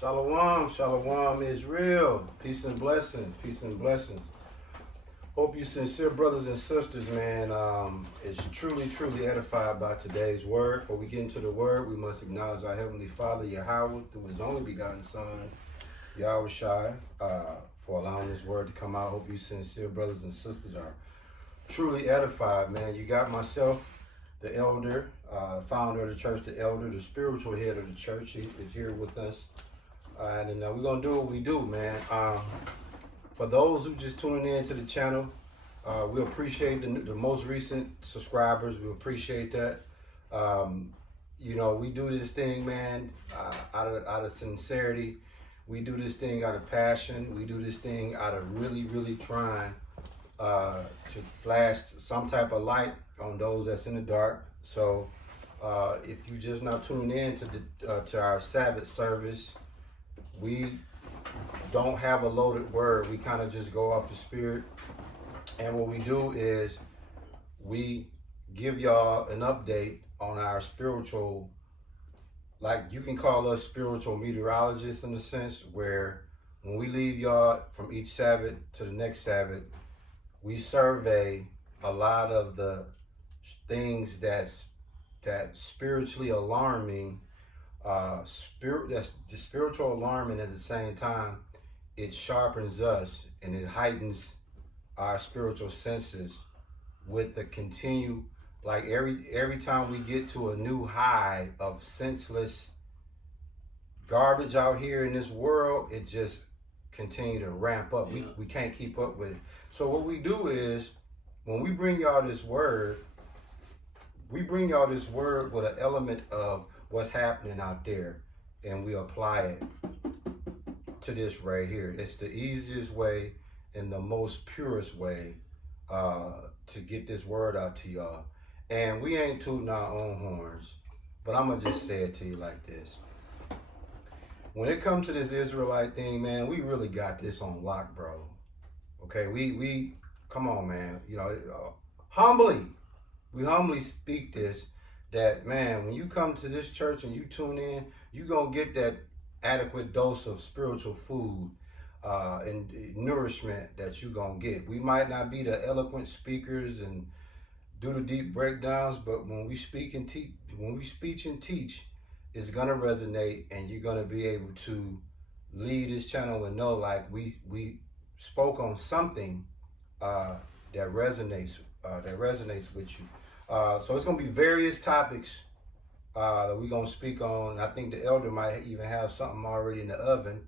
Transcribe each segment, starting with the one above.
Shalom, shalom, Israel. Peace and blessings, peace and blessings. Hope you sincere brothers and sisters, man, is truly edified by today's word. Before we get into the word, we must acknowledge our Heavenly Father, Yahweh, through His only begotten Son, Yahweh Shai, for allowing this word to come out. Hope you sincere brothers and sisters are truly edified, man. You got myself, the elder, founder of the church, the elder, the spiritual head of the church. He is here with us. And we're going to do what we do, man. For those who just tuning in to the channel, we appreciate the most recent subscribers. We appreciate that. We do this thing, man, out of sincerity. We do this thing out of passion. We do this thing out of really trying to flash some type of light on those that's in the dark. So if you just now tuning in to our Sabbath service, we don't have a loaded word. We kind of just go off the spirit. And what we do is we give y'all an update on our spiritual, like you can call us spiritual meteorologists in a sense, where when we leave y'all from each Sabbath to the next Sabbath, we survey a lot of the things that's spiritually alarming, that's the spiritual alarming. At the same time, it sharpens us and it heightens our spiritual senses with the continue, like every time we get to a new high of senseless garbage out here in this world, it just continue to ramp up. Yeah. We can't keep up with it. So what we do is when we bring y'all this word, we bring y'all this word with an element of what's happening out there, and we apply it to this right here. It's the easiest way and the most purest way to get this word out to y'all. And we ain't tooting our own horns, but I'm gonna just say it to you like this. When it comes to this Israelite thing, man, we really got this on lock, bro. Okay, we come on, man. We humbly speak this, that, man, when you come to this church and you tune in, you gonna get that adequate dose of spiritual food and nourishment that you gonna get. We might not be the eloquent speakers and do the deep breakdowns, but when we speak and teach, it's gonna resonate, and you're gonna be able to lead this channel and know, like, we spoke on something that resonates with you. So it's gonna be various topics that we're gonna speak on. I think the elder might even have something already in the oven,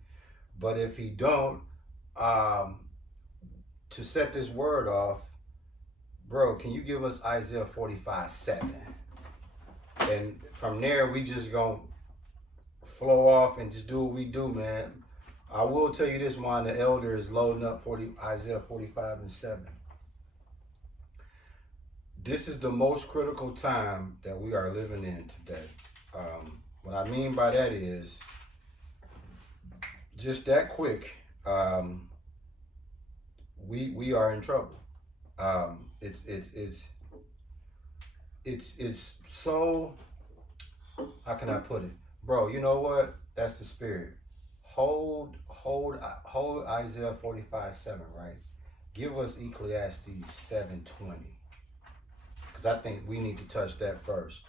but if he don't, to set this word off, bro, can you give us Isaiah 45:7? And from there, we just gonna flow off and just do what we do, man. I will tell you this, one, the elder is loading up Isaiah 45:7. This is the most critical time that we are living in today. What I mean by that is, just that quick, we are in trouble. It's so, how can I put it, bro? You know what? That's the spirit. Hold Isaiah 45:7, right? Give us Ecclesiastes 7:20, because I think we need to touch that first.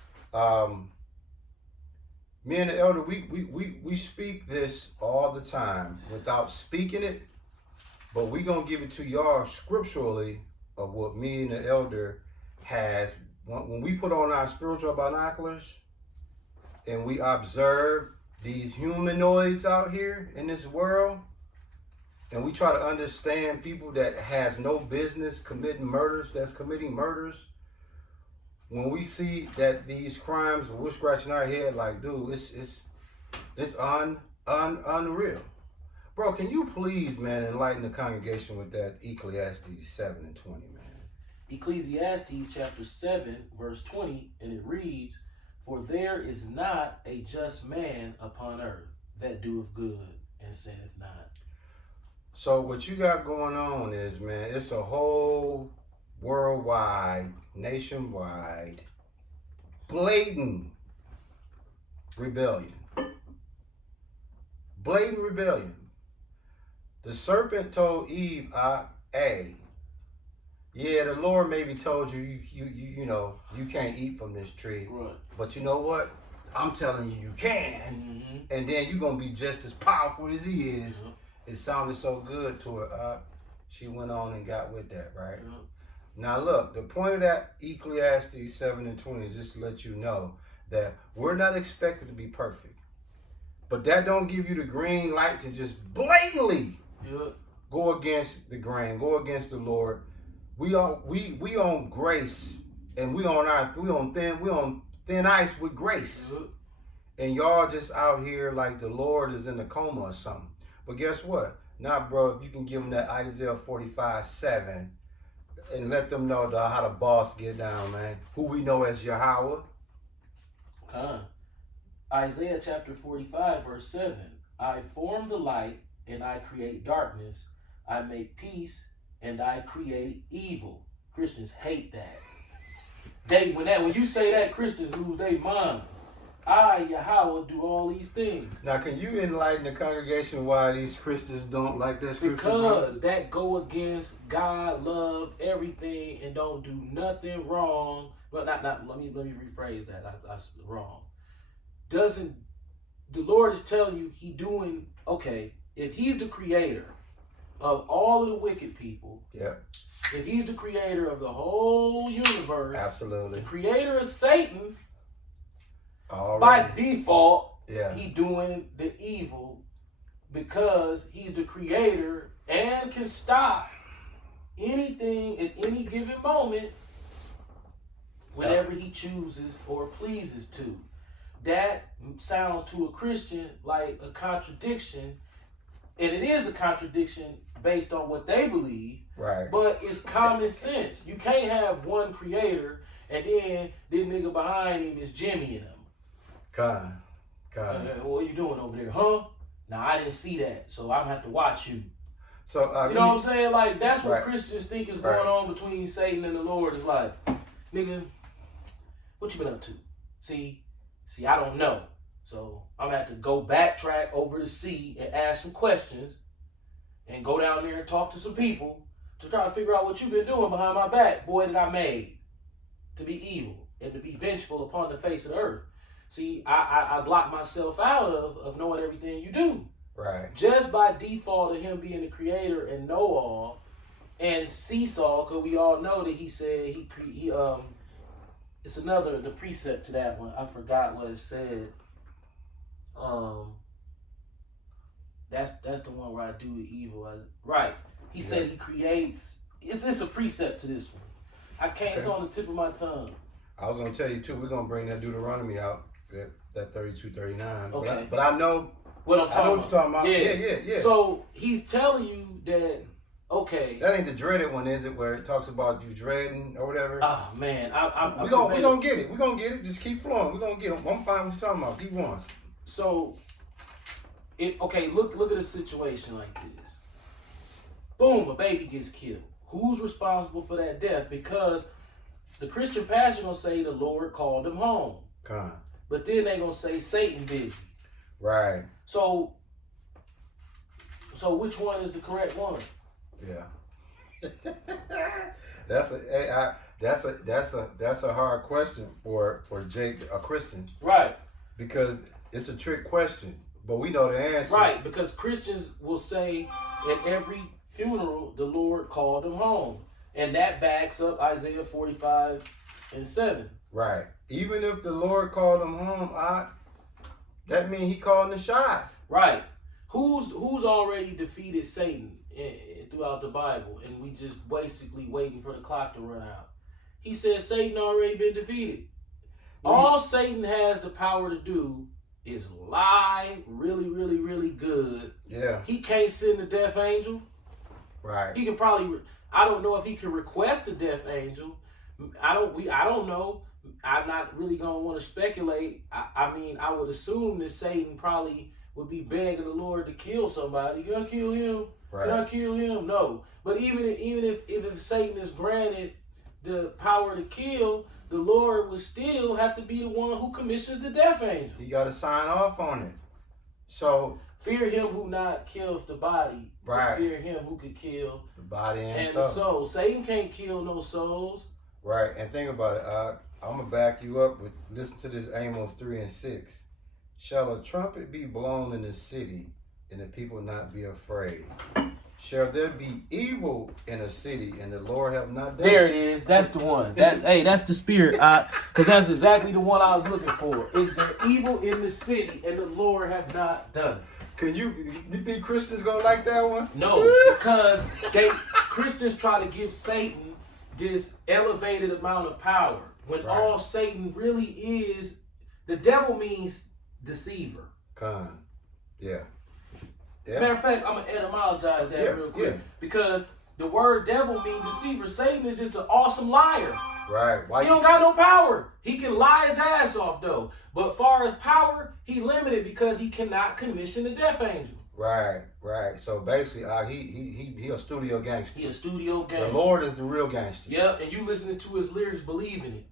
Me and the elder, we speak this all the time without speaking it, but we gonna give it to y'all scripturally of what me and the elder has. When we put on our spiritual binoculars and we observe these humanoids out here in this world, and we try to understand people that has no business committing murders, when we see that these crimes, we're scratching our head like, dude, it's unreal. Bro, can you please, man, enlighten the congregation with that Ecclesiastes 7:20, man? Ecclesiastes chapter 7, verse 20, and it reads, "For there is not a just man upon earth that doeth good and sinneth not." So what you got going on is, man, it's a whole worldwide, nationwide, blatant rebellion. Blatant rebellion. The serpent told Eve, hey, yeah, the Lord maybe told you, you know, you can't eat from this tree. Right. But you know what? I'm telling you, you can. Mm-hmm. And then you're going to be just as powerful as he is. Yep. It sounded so good to her. She went on and got with that, right? Yep. Now look, the point of that Ecclesiastes 7:20 is just to let you know that we're not expected to be perfect. But that don't give you the green light to just blatantly Yep. go against the grain, go against the Lord. We on grace, and we on thin ice with grace. Yep. And y'all just out here like the Lord is in a coma or something. But guess what? Now, bro, if you can give them that Isaiah 45:7 and let them know how the boss get down, man. Who we know as Yahweh. Isaiah chapter 45, verse 7. I form the light and I create darkness. I make peace and I create evil. Christians hate that. When you say that, Christians lose their mind. I, Yahweh, do all these things. Now, can you enlighten the congregation why these Christians don't like that scripture? Because that go against God, love, everything, and don't do nothing wrong. Well, not. Let me rephrase that. That's wrong. The Lord is telling you He doing okay? If He's the creator of all of the wicked people, yeah. If He's the creator of the whole universe, absolutely, the creator of Satan. Already. By default, yeah. He doing the evil because He's the creator and can stop anything at any given moment whenever He chooses or pleases to. That sounds to a Christian like a contradiction, and it is a contradiction based on what they believe. Right. But it's common sense. You can't have one creator and then this nigga behind him is Jimmy and them. God. What are you doing over there, huh? Now I didn't see that, so I'm gonna have to watch you. So you know what I'm saying? Like that's what right. Christians think is going on between Satan and the Lord. Is like, nigga, what you been up to? See, I don't know. So I'm gonna have to go backtrack over the sea and ask some questions, and go down there and talk to some people to try to figure out what you've been doing behind my back, boy, that I made to be evil and to be vengeful upon the face of the earth. See, I block myself out of knowing everything you do. Right. Just by default of Him being the creator and know all, and seesaw, because we all know that He said it's the precept to that one. I forgot what it said. That's the one where I do evil. Right. He said He creates. It's a precept to this one. I can't. It's on the tip of my tongue. I was gonna tell you too. We're gonna bring that Deuteronomy out. That 32:39. Okay. But I know what I'm talking about. I know what you're talking about. Yeah. So He's telling you that. Okay. That ain't the dreaded one, is it? Where it talks about you dreading or whatever. Oh man, we gonna get it. We gonna get it. Just keep flowing. We gonna get it. I'm fine with you talking about. Keep going. So, look at a situation like this. Boom, a baby gets killed. Who's responsible for that death? Because the Christian pastor gonna say the Lord called them home. But then they gonna say Satan busy. Right. So which one is the correct one? Yeah. That's a hard question for Jake, a Christian. Right. Because it's a trick question, but we know the answer. Right, because Christians will say at every funeral the Lord called them home. And that backs up Isaiah 45:7. Right. Even if the Lord called them home, that means He called the shot. Right. Who's already defeated Satan throughout the Bible, and we just basically waiting for the clock to run out? He said Satan already been defeated. All Satan has the power to do is lie really, really, really good. Yeah. He can't send the death angel. Right. He can probably. I don't know if he can request a death angel. I don't know. I'm not really gonna want to speculate. I mean, I would assume that Satan probably would be begging the Lord to kill somebody. Can I kill him? Right. Can I kill him? No. But even if Satan is granted the power to kill, the Lord would still have to be the one who commissions the death angel. He got to sign off on it. So Fear him who not kills the body, Right. but fear him who could kill The body and the soul. soul. Satan can't kill no souls. Right. And think about it. I'm going to back you up with, listen to this Amos 3:6. Shall a trumpet be blown in the city, and the people not be afraid? Shall there be evil in a city, and the Lord have not done There it is. That's the one. That's the spirit. Because that's exactly the one I was looking for. Is there evil in the city, and the Lord have not done it? Can you think Christians gonna like that one? No, because Christians try to give Satan this elevated amount of power when Right. all Satan really is. The devil means deceiver. Con. Yeah. Matter of fact, I'm gonna etymologize that real quick because the word devil means deceiver. Satan is just an awesome liar. Right. Why He don't got no power. He can lie his ass off though. But far as power, he limited because he cannot commission the death angel. Right. So basically, he a studio gangster. He a studio gangster. The Lord is the real gangster. Yep, and you listening to his lyrics, believing it.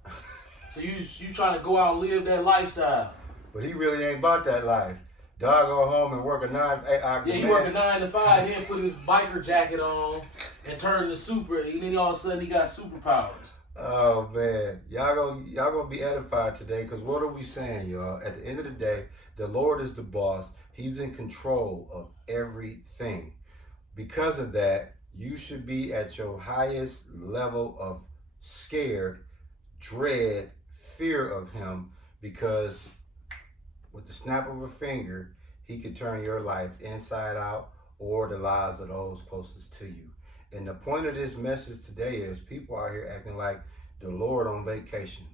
So you trying to go out and live that lifestyle. But he really ain't about that life. Dog go home and work a 9. He work a 9 to 5, then put his biker jacket on and turn to super, and then all of a sudden he got superpowers. Oh man, y'all gonna be edified today, because what are we saying, y'all? At the end of the day, the Lord is the boss. He's in control of everything. Because of that, you should be at your highest level of scared, dread, fear of him, because with the snap of a finger, he could turn your life inside out or the lives of those closest to you. And the point of this message today is people out here acting like the Lord on vacation,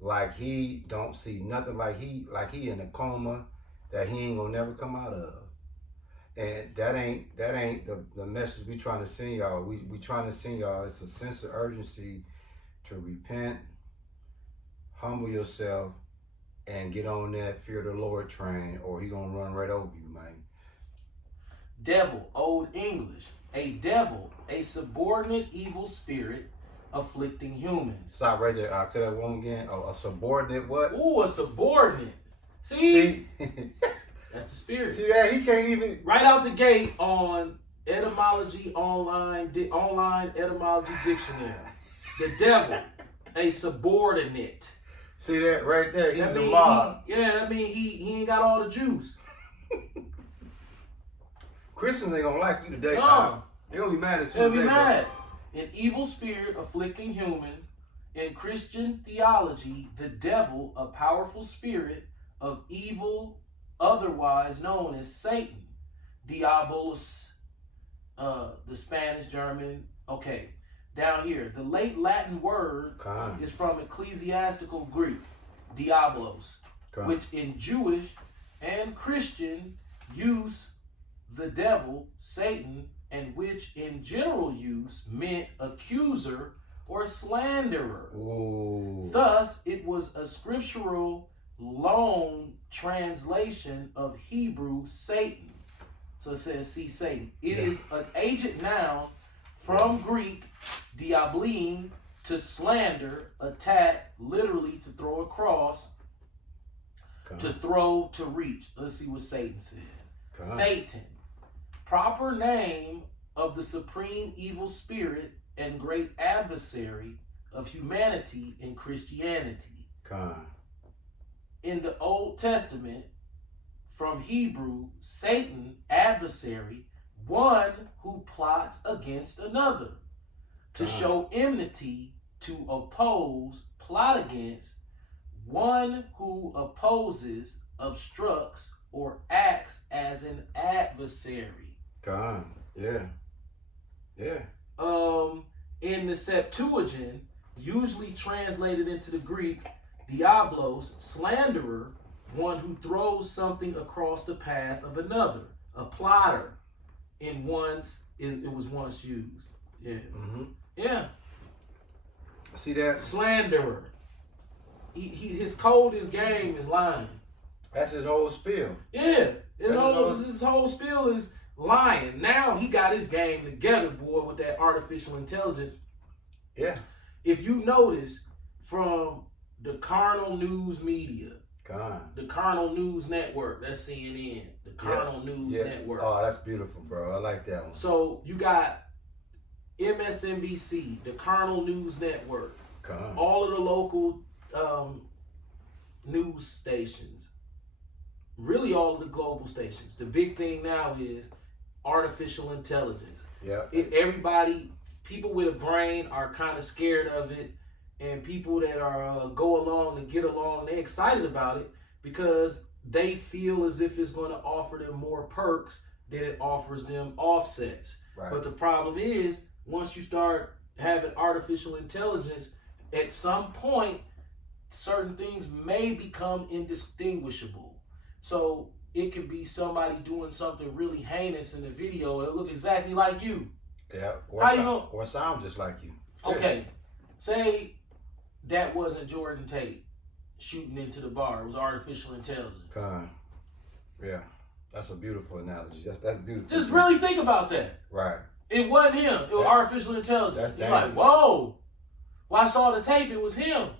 like he don't see nothing, like he in a coma that he ain't gonna never come out of. And that ain't the message we trying to send y'all. We trying to send y'all, it's a sense of urgency to repent, humble yourself, and get on that fear of the Lord train, or he gonna run right over you, man. Devil, Old English. A devil, a subordinate evil spirit afflicting humans. Stop right there. I'll tell that one again. Oh, a subordinate what? Ooh, a subordinate. See? See? That's the spirit. See that? He can't even. Right out the gate on etymology online etymology dictionary. The devil, a subordinate. See that right there? He's That a mean mob. that mean he ain't got all the juice. Christians ain't gonna like you today. No. They gonna be mad at you They'll be today, mad. An evil spirit afflicting humans. In Christian theology, the devil, a powerful spirit of evil, otherwise known as Satan. Diabolus, the Spanish, German. Okay, down here, the late Latin word Con. is from ecclesiastical Greek, diabolos, Con. which in Jewish and Christian use the devil, Satan, and which in general use meant accuser or slanderer. Ooh. Thus, it was a scriptural loan translation of Hebrew Satan. So it says, see Satan. It is an agent noun from Greek, diablein, to slander, attack, literally to throw across, Con. to throw, to reach. Let's see what Satan says. Con. Satan, proper name of the supreme evil spirit and great adversary of humanity in Christianity. Con. In the Old Testament, from Hebrew, Satan, adversary, one who plots against another, to show enmity, to oppose, plot against, one who opposes, obstructs, or acts as an adversary. Con. Yeah. In the Septuagint, usually translated into the Greek, diablos, slanderer, one who throws something across the path of another, a plotter. It was once used. Yeah. Mm-hmm. Yeah. See that? Slanderer. His code, his game is lying. That's his whole spiel. Yeah. His whole spiel is lying. Now he got his game together, boy, with that artificial intelligence. Yeah. If you notice from the carnal news media, The Carnal News Network. That's CNN. The Carnal News Network. Oh, that's beautiful, bro. I like that one. So you got MSNBC, the Carnal News Network, all of the local news stations, really all of the global stations. The big thing now is artificial intelligence. Yeah. Everybody, people with a brain are kind of scared of it, and people that are go along and get along, they're excited about it because they feel as if it's going to offer them more perks than it offers them offsets. Right. But the problem is, once you start having artificial intelligence, at some point, certain things may become indistinguishable. So it could be somebody doing something really heinous in the video. It'll look exactly like you. Yeah. Or sound just like you. Okay. Say that wasn't Jordan Tate shooting into the bar. It was artificial intelligence. Yeah. That's a beautiful analogy. That's beautiful. Just really think about that. Right. It wasn't him. It was artificial intelligence. You're like, whoa. Well, I saw the tape. It was him.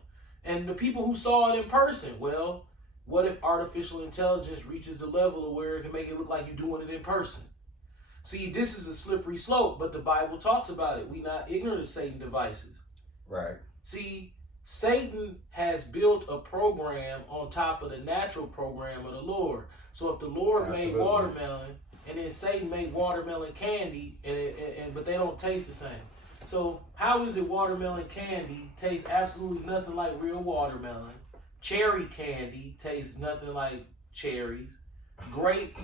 And the people who saw it in person, well, what if artificial intelligence reaches the level of where it can make it look like you're doing it in person? See, this is a slippery slope, but the Bible talks about it. We're not ignorant of Satan's devices. Right. See, Satan has built a program on top of the natural program of the Lord. So if the Lord made watermelon, and then Satan made watermelon candy, but they don't taste the same. So how is it watermelon candy tastes absolutely nothing like real watermelon? Cherry candy tastes nothing like cherries. Grape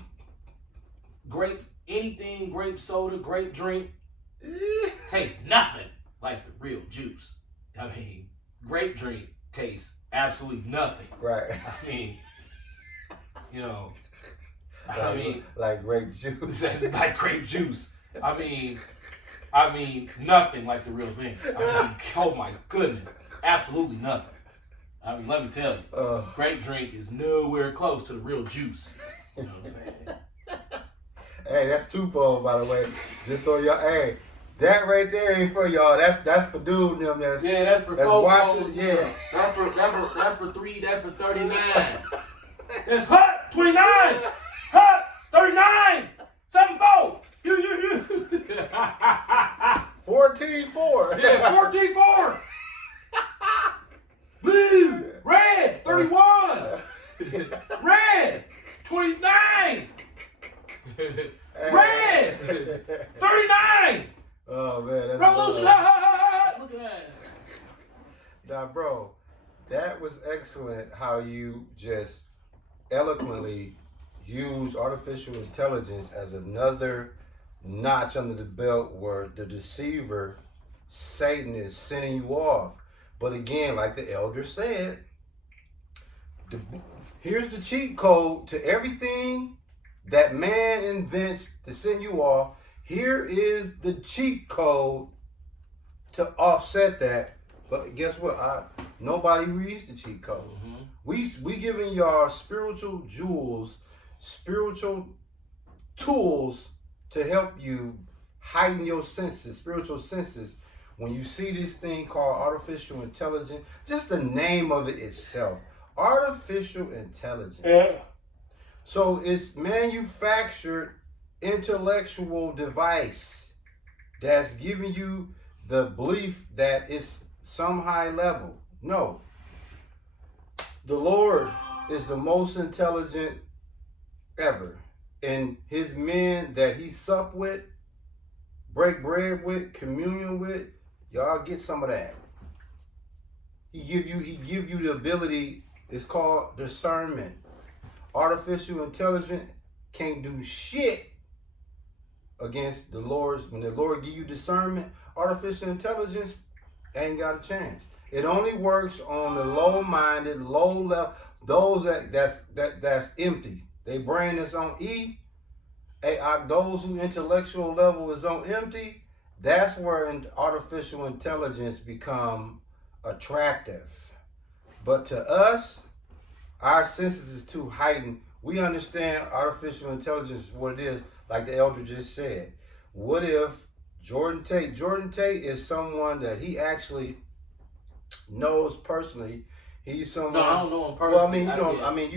anything, grape soda, grape drink tastes nothing like the real juice. I mean, grape drink tastes absolutely nothing. Right. I mean, you know, like grape juice. Like grape juice. I mean, nothing like the real thing. I mean, oh my goodness, absolutely nothing. I mean, let me tell you, grape drink is nowhere close to the real juice. You know what I'm saying? Hey, that's twofold, by the way. Just so y'all, hey, that right there ain't for y'all. That's for dude and them. That's for folks. Watching, yeah. That's for 3. That's for 39. That's hot 29. Hot 39. 7-4. 14-4. Yeah, 14-4. Blue. Red. 31. Red. 29. Red. 39. Oh man, that's Revolution. Look at that. Now, bro, that was excellent. How you just eloquently use artificial intelligence as another notch under the belt where the deceiver, Satan, is sending you off. But again, like the elder said, here's the cheat code to everything that man invents to send you off. Here is the cheat code to offset that. But guess what? Nobody reads the cheat code. Mm-hmm. We giving y'all spiritual jewels, spiritual tools to help you heighten your senses, spiritual senses. When you see this thing called artificial intelligence, just the name of it itself, artificial intelligence. Yeah. So it's manufactured intellectual device that's giving you the belief that it's some high level. No. The Lord is the most intelligent ever. And his men that he sup with, break bread with, communion with, y'all get some of that. He give you the ability, it's called discernment. Artificial intelligence can't do shit against the Lord's. When the Lord give you discernment, artificial intelligence ain't got a chance. It only works on the low-minded, low level, those that's empty. They brain is on E. Those who intellectual level is on empty. That's where artificial intelligence become attractive. But to us, our senses is too heightened. We understand artificial intelligence is what it is, like the elder just said. What if Jordan Tate is someone that he actually knows personally. He's someone. No, I don't know him personally. Well, I mean,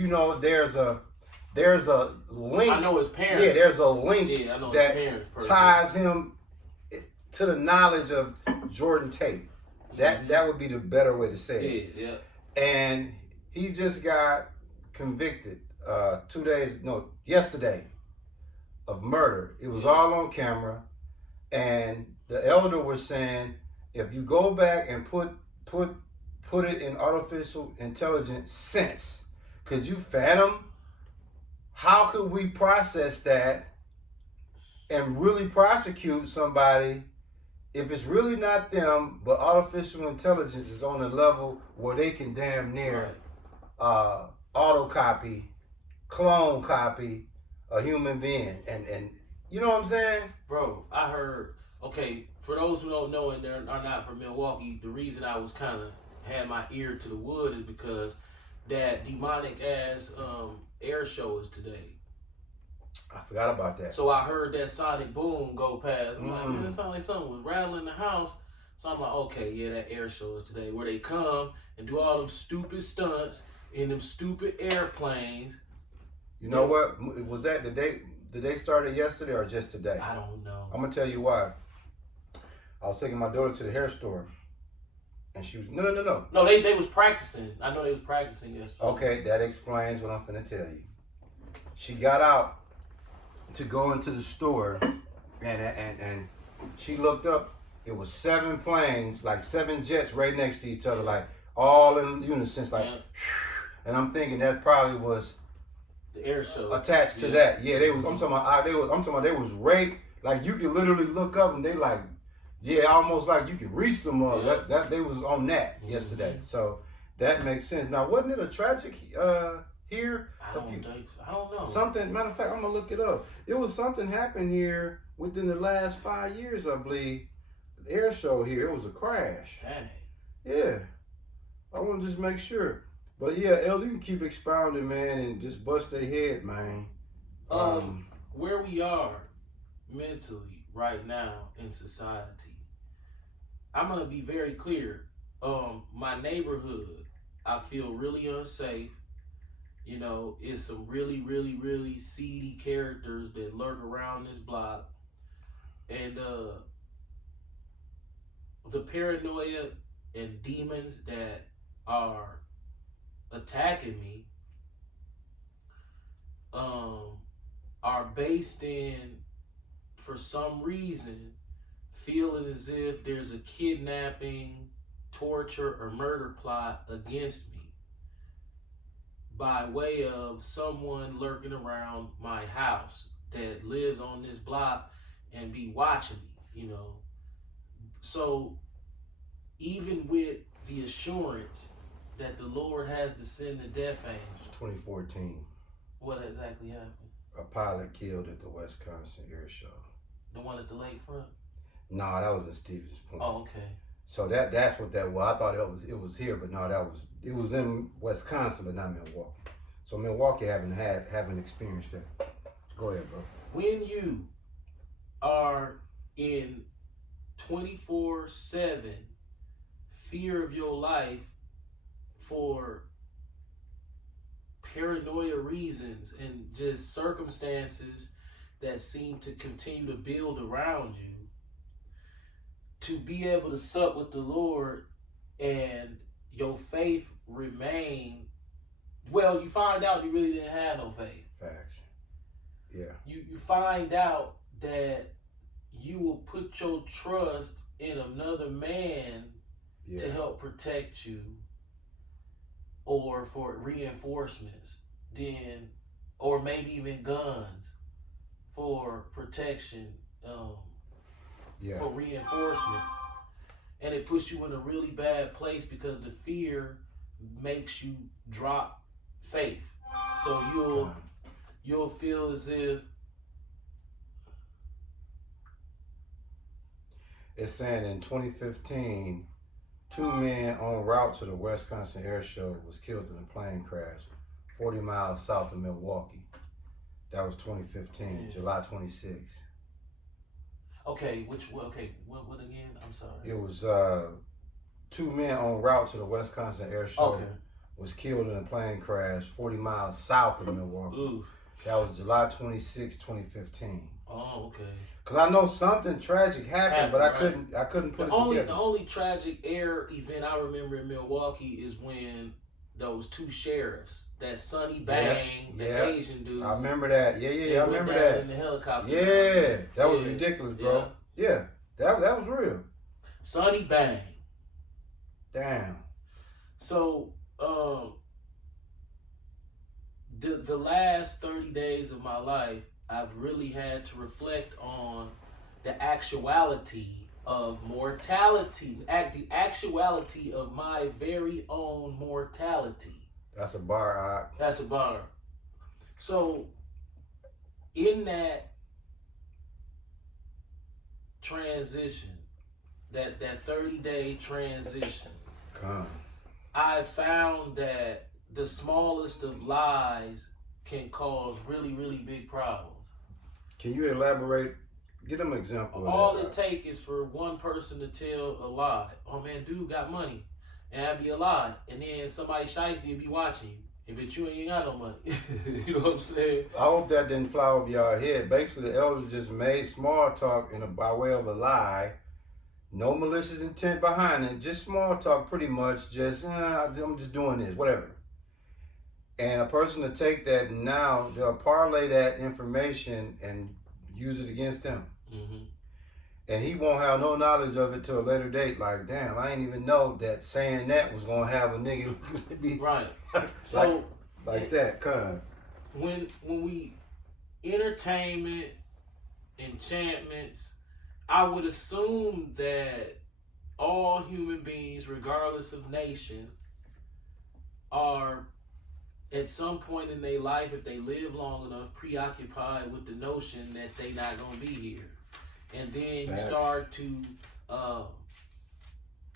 there's a link. I know his parents. Yeah, there's a link Yeah, I know that his parents personally. ties him to the knowledge of Jordan Tate. That would be the better way to say it. Yeah. And he just got convicted yesterday of murder. It was all on camera, and the elder was saying, if you go back and put it in artificial intelligence sense, could you fathom how could we process that and really prosecute somebody if it's really not them, but artificial intelligence is on a level where they can damn near auto copy, clone copy a human being, and you know what I'm saying? Bro, I heard. Okay, for those who don't know and they are not from Milwaukee, the reason I was kind of had my ear to the wood is because that demonic ass air show is today. I forgot about that. So I heard that sonic boom go past. I'm like, man, it sounded like something was rattling the house. So I'm like, okay, yeah, that air show is today, where they come and do all them stupid stunts in them stupid airplanes. You know what? Was that the day? Did they start it yesterday or just today? I don't know. I'm gonna tell you why. I was taking my daughter to the hair store, and she was no. No, they was practicing. I know they was practicing yesterday. Okay, that explains what I'm finna tell you. She got out to go into the store, and she looked up. It was 7 planes, like 7 jets right next to each other, like all in unison, like. Yeah. And I'm thinking that probably was the air show attached to that. Yeah, they was. I'm talking about they was right. Like you could literally look up and they like, yeah, almost like you could reach them up. Yeah. That they was on that yesterday. So that makes sense. Now, wasn't it a tragic here? I don't know. Something. Matter of fact, I'm gonna look it up. It was something happened here within the last 5 years, I believe. The air show here. It was a crash. Dang. Yeah. I want to just make sure. But yeah, Elder, you can keep expounding, man, and just bust their head, man. Where we are mentally right now in society, I'm gonna be very clear. My neighborhood, I feel really unsafe. You know, it's some really, really, really seedy characters that lurk around this block, and the paranoia and demons that are attacking me are based in, for some reason, feeling as if there's a kidnapping, torture, or murder plot against me by way of someone lurking around my house that lives on this block and be watching me, you know. So even with the assurance that the Lord has to send the death angel. 2014. What exactly happened? A pilot killed at the Wisconsin air show. The one at the lakefront? No, that was in Stevens Point. Oh, okay. So that's what that was. I thought it was here, but no, it was in Wisconsin, but not Milwaukee. So Milwaukee haven't experienced that. Go ahead, bro. When you are in 24/7 fear of your life for paranoia reasons and just circumstances that seem to continue to build around you, to be able to sup with the Lord and your faith remain, well, you find out you really didn't have no faith. Facts. Yeah. You find out that you will put your trust in another man to help protect you, or for reinforcements, then, or maybe even guns for protection, for reinforcements. And it puts you in a really bad place because the fear makes you drop faith. So you'll feel as if it's saying in 2015, 2 men en route to the Wisconsin air show was killed in a plane crash 40 miles south of Milwaukee. That was 2015, July 26th. Okay, what again? I'm sorry. It was 2 men en route to the Wisconsin air show was killed in a plane crash 40 miles south of Milwaukee. Ooh. That was July 26, 2015. Oh, okay. Cause I know something tragic happened, but I Right. couldn't put The it only together. the only tragic air event I remember in Milwaukee is when those two sheriffs, that Sonny Bang, the yeah. Asian dude. I remember that. they I went remember down that. in the helicopter. Yeah, that was Yeah. ridiculous, bro. Yeah, that was real. Sonny Bang. Damn. So, the last 30 days of my life, I've really had to reflect on the actuality of mortality, the actuality of my very own mortality. That's a bar. That's a bar. So, in that transition, that 30-day transition, Come. I found that the smallest of lies can cause really, really big problems. Can you elaborate? Get them an example. All it takes is for one person to tell a lie. Oh man, dude got money, and that'd be a lie. And then somebody shiesty and be watching you, but you ain't got no money. You know what I'm saying? I hope that didn't fly over y'all head. Basically, the elders just made small talk by way of a lie. No malicious intent behind it. Just small talk, pretty much. Just I'm just doing this, whatever. And a person to take that now, they'll parlay that information and use it against them. Mm-hmm. And he won't have no knowledge of it till a later date. Like, damn, I didn't even know that saying that was gonna have a nigga be right. So like that, kind. When we entertainment, enchantments, I would assume that all human beings, regardless of nation, are at some point in their life, if they live long enough, preoccupied with the notion that they not gonna be here. And then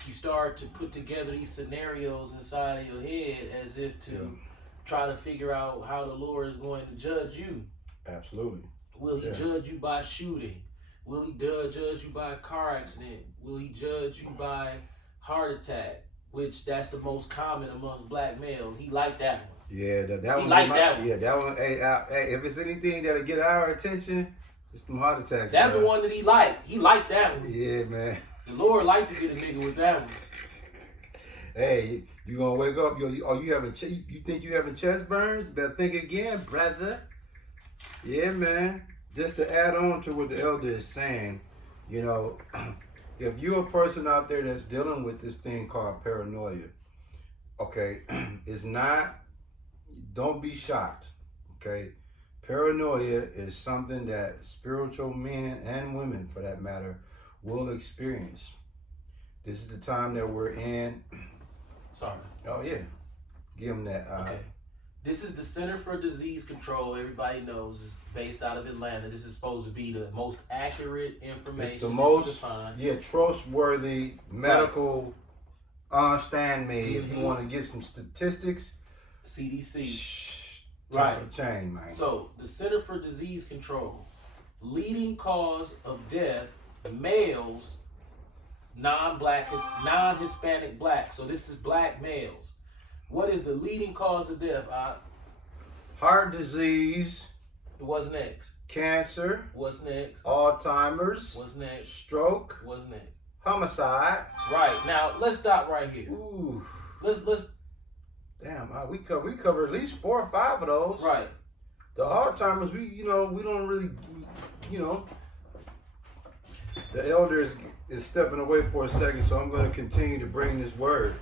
you start to put together these scenarios inside of your head as if to try to figure out how the Lord is going to judge you. Absolutely. Will he judge you by shooting? Will he judge you by a car accident? Will he judge you by heart attack? Which that's the most common amongst black males. He liked that one. Yeah, that he one. Like that one. Yeah, that one. Hey, if it's anything that'll get our attention, it's them heart attacks. That's the one that he liked. He liked that one. Yeah, man. The Lord liked to get a nigga with that one. Hey, you gonna wake up? You think you having chest burns? Better think again, brother. Yeah, man. Just to add on to what the elder is saying, you know, if you're a person out there that's dealing with this thing called paranoia, okay, it's not. Don't be shocked, okay? Paranoia is something that spiritual men and women, for that matter, will experience. This is the time that we're in. Sorry. Oh, yeah. Give them that. Okay. This is the Center for Disease Control. Everybody knows is based out of Atlanta. This is supposed to be the most accurate information. It's the most, trustworthy medical, understand me. If you want to get some statistics, CDC. Top of the chain, man. So, the Center for Disease Control, leading cause of death, males, non-Hispanic black. So this is black males. What is the leading cause of death? Heart disease. What's next? Cancer. What's next? Alzheimer's. What's next? Stroke. What's next? Homicide. Right. Now let's stop right here. Ooh. Let's. Damn, we cover at least 4 or 5 of those. Right. The Alzheimer's, we don't really, The elder is stepping away for a second, so I'm going to continue to bring this word.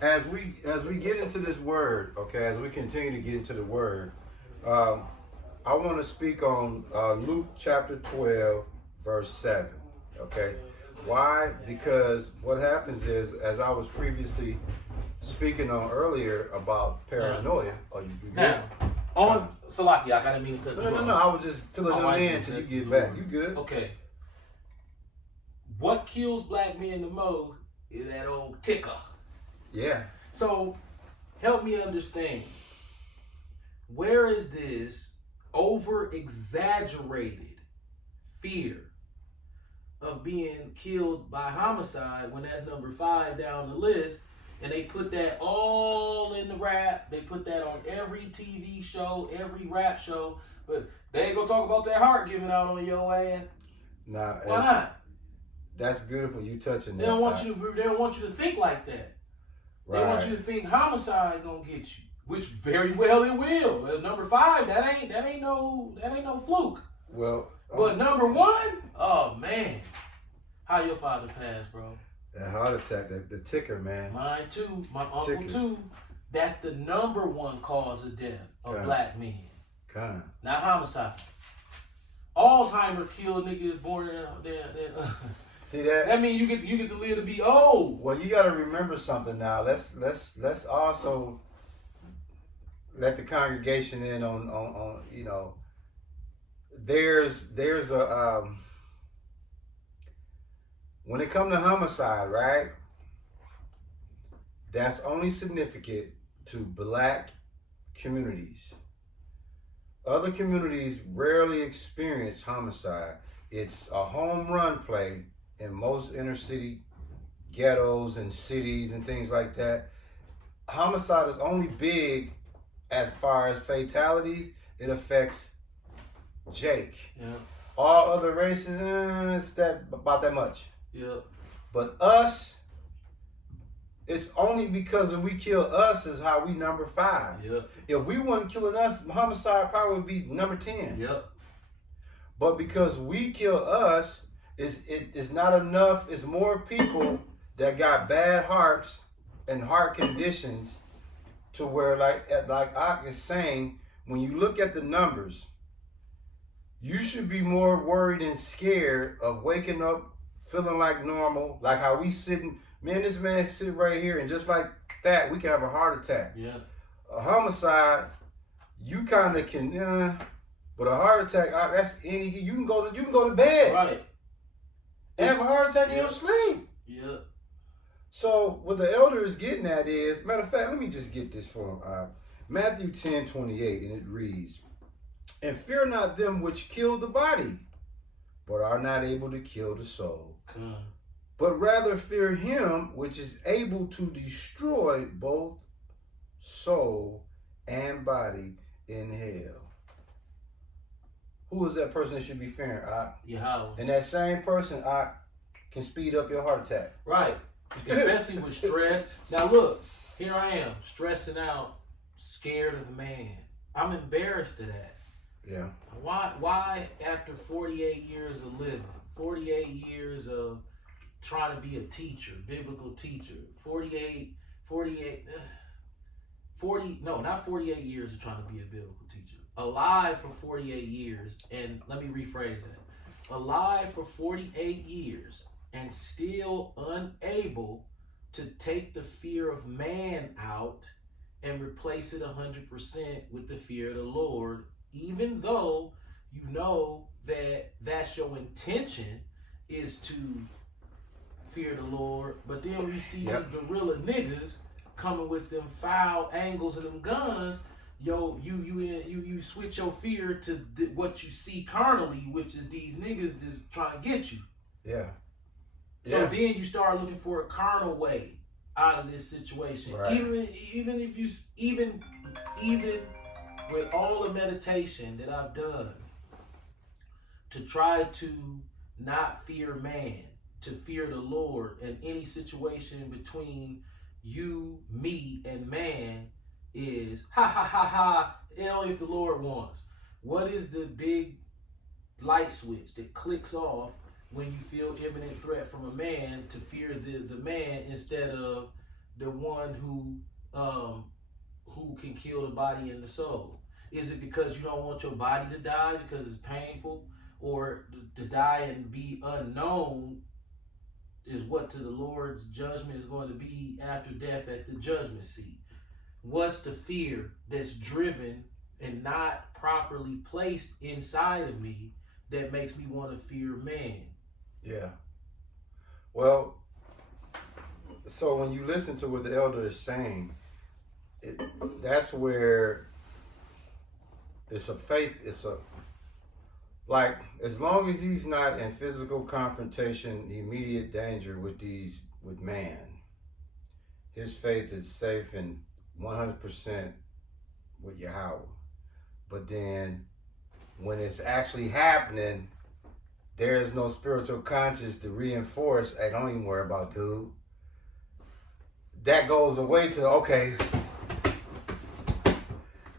As we get into this word, okay, as we continue to get into the word, I want to speak on Luke chapter 12, verse 7. Okay, why? Because what happens is, as I was previously speaking on earlier about paranoia. Are you good? Now, on Salaki, I gotta mean to cut you off. No. I was just filling them in until you get back. You good? Okay. What kills black men the most is that old ticker. Yeah. So, help me understand. Where is this over-exaggerated fear of being killed by homicide when that's number 5 down the list? And they put that all in the rap. They put that on every TV show, every rap show. But they ain't gonna talk about that heart giving out on your ass. Nah, Why not? That's beautiful. You touching that. They don't want you to. They don't want you to think like that. Right. They want you to think homicide gonna get you, which very well it will. Well, number 5, that ain't no fluke. Well, But number 1, oh man, how your father passed, bro? That heart attack, the ticker, man. Mine too. My uncle Ticker. too. That's the number 1 cause of death of Okay. black men. Kind. Not homicide. Alzheimer killed niggas born in See that? That means you get to live to be old. Well, you got to remember something now. Let's also let the congregation in on you know. There's a when it comes to homicide, right? That's only significant to black communities. Other communities rarely experience homicide. It's a home run play in most inner city ghettos and cities and things like that. Homicide is only big as far as fatalities. It affects Jake. Yeah. All other races, it's about that much. Yeah. But us, it's only because if we kill us is how we number 5. Yeah. If we weren't killing us, homicide probably would be number 10. Yep. But because we kill us, it's not enough. It's more people that got bad hearts and heart conditions to where, like Ak is saying, when you look at the numbers, you should be more worried and scared of waking up feeling like normal, like how we sitting. Man, this man sit right here, and just like that, we can have a heart attack. Yeah. A homicide, you kind of can, but a heart attack, that's any. You can go to bed, Right. and have a heart attack in Yeah. your sleep. Yeah. So what the elder is getting at is, matter of fact, let me just get this for him. Matthew 10:28, and it reads, "And fear not them which kill the body, but are not able to kill the soul. But rather fear him which is able to destroy both soul and body in hell." Who is that person that should be fearing? Yeah. And that same person can speed up your heart attack. Right. Especially with stress. Now look, here I am, stressing out, scared of a man. I'm embarrassed of that. Yeah. Why after 48 years of living, 48 years of trying to be a teacher, biblical teacher, 40, no, not 48 years of trying to be a biblical teacher. Alive for 48 years, and let me rephrase that. Alive for 48 years and still unable to take the fear of man out and replace it 100% with the fear of the Lord, even though you know that that's your intention is to fear the Lord. But then when you see these guerrilla niggas coming with them foul angles and them guns, you switch your fear to what you see carnally, which is these niggas just trying to get you. Yeah. So then you start looking for a carnal way out of this situation. Right. Even with all the meditation that I've done to try to not fear man, to fear the Lord, and any situation between you, me, and man is only if the Lord wants. What is the big light switch that clicks off when you feel imminent threat from a man to fear the man instead of the one who can kill the body and the soul? Is it because you don't want your body to die because it's painful, or to die and be unknown is what to the Lord's judgment is going to be after death at the judgment seat? What's the fear that's driven and not properly placed inside of me that makes me want to fear man? Yeah. Well, so when you listen to what the elder is saying, that's where it's a faith. Like, as long as he's not in physical confrontation, immediate danger with man, his faith is safe and 100% with Yahweh. But then when it's actually happening, there is no spiritual conscience to reinforce, hey, don't even worry about dude. That goes away to, okay,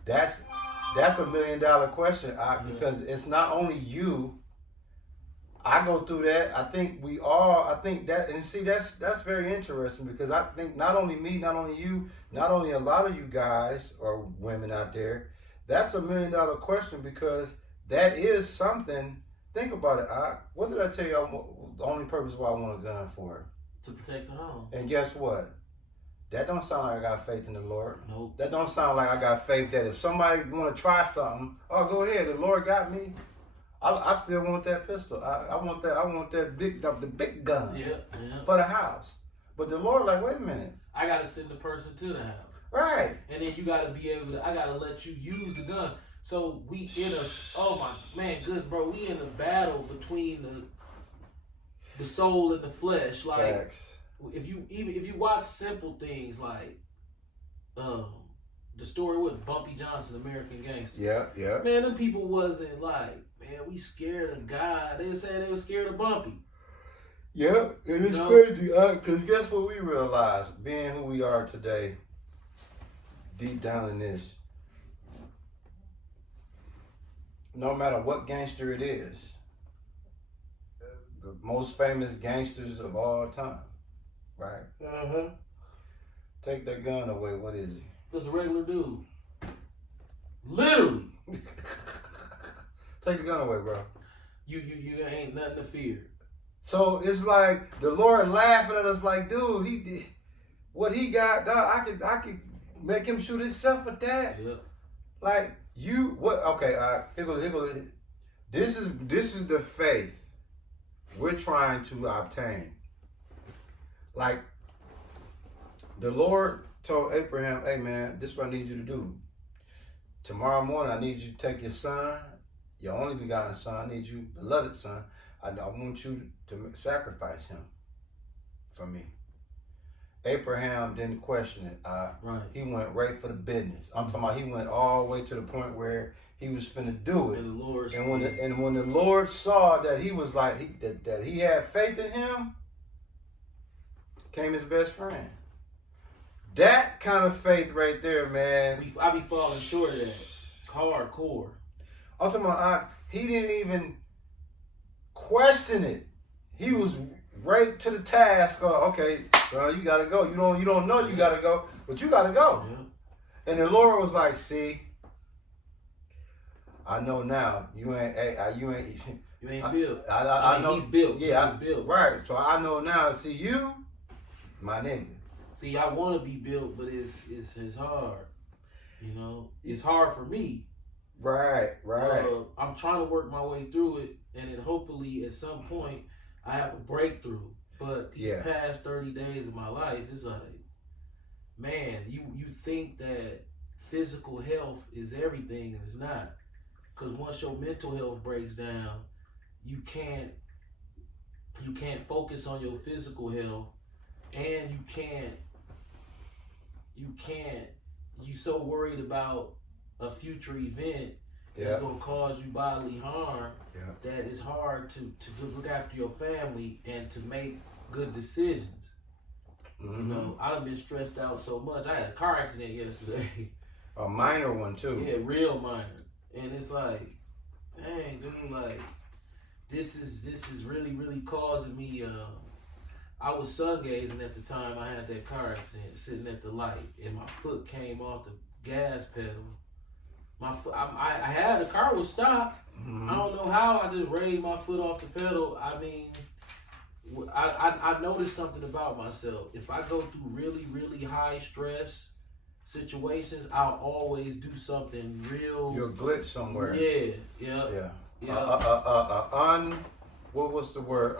that's $1 million question, because it's not only you. I go through that. I think we all. I think that, and see, that's very interesting, because I think not only me, not only you, not only a lot of you guys or women out there, that's $1 million question, because that is something. Think about it. What did I tell you? The only purpose why I want a gun for? To protect the home. And guess what? That don't sound like I got faith in the Lord. Nope. That don't sound like I got faith that if somebody want to try something, oh, go ahead. The Lord got me. I still want that pistol. I want that. I want that the big gun. Yeah. For the house. But the Lord, like, wait a minute. I gotta send the person to the house. Right. And then you gotta be able to. I gotta let you use the gun. So we in a. Oh my man, good bro. We in a battle between the soul and the flesh. Like, Facts. if you watch simple things like, the story with Bumpy Johnson, American Gangster. Yeah. Man, them people wasn't like, man, we scared of God. They said they were scared of Bumpy. Yeah, and it's crazy, because guess what we realized, being who we are today, deep down in this, no matter what gangster it is, the most famous gangsters of all time, right? Take that gun away, what is he? Just a regular dude. Literally. Take the gun away, bro. You ain't nothing to fear. So it's like the Lord laughing at us, like, dude, he did what he got, dog. I could make him shoot himself with that. Yeah. Like, you what? Okay, here goes. This is the faith we're trying to obtain. Like, the Lord told Abraham, hey man, this is what I need you to do. Tomorrow morning, I need you to take your son, your only begotten son, I need you, beloved son, I want you to sacrifice him for me. Abraham didn't question it. Right. He went right for the business. I'm talking about, he went all the way to the point where he was finna do it. And the Lord and when the Lord saw that he was like that he had faith in him, came his best friend. That kind of faith right there, man. I be falling short of that. Hardcore. I'm talking about, he didn't even question it. He was right to the task. Okay, well, you gotta go. You don't know you gotta go, but you gotta go. Yeah. And the Lord was like, see, I know now. You ain't built. I know he's built. Yeah, he's built. Right. So I know now. See, you, my nigga. See, I want to be built, but it's hard. You know, it's hard for me. Right. I'm trying to work my way through it, and then hopefully at some point I have a breakthrough. But these past 30 days of my life, it's like, man, you think that physical health is everything, and it's not. Because once your mental health breaks down, you can't focus on your physical health, and you so worried about a future event that's gonna cause you bodily harm that it's hard to look after your family and to make good decisions. You know, I've been stressed out so much. I had a car accident yesterday. A minor one too. Yeah, real minor. And it's like, dang, dude, like this is really, really causing me. I was sun gazing at the time I had that car accident, sitting at the light, and my foot came off the gas pedal. The car was stopped. I don't know how. I just raised my foot off the pedal. I mean, I noticed something about myself. If I go through really, really high stress situations, I'll always do something real. You'll glitch somewhere. Yeah. What was the word?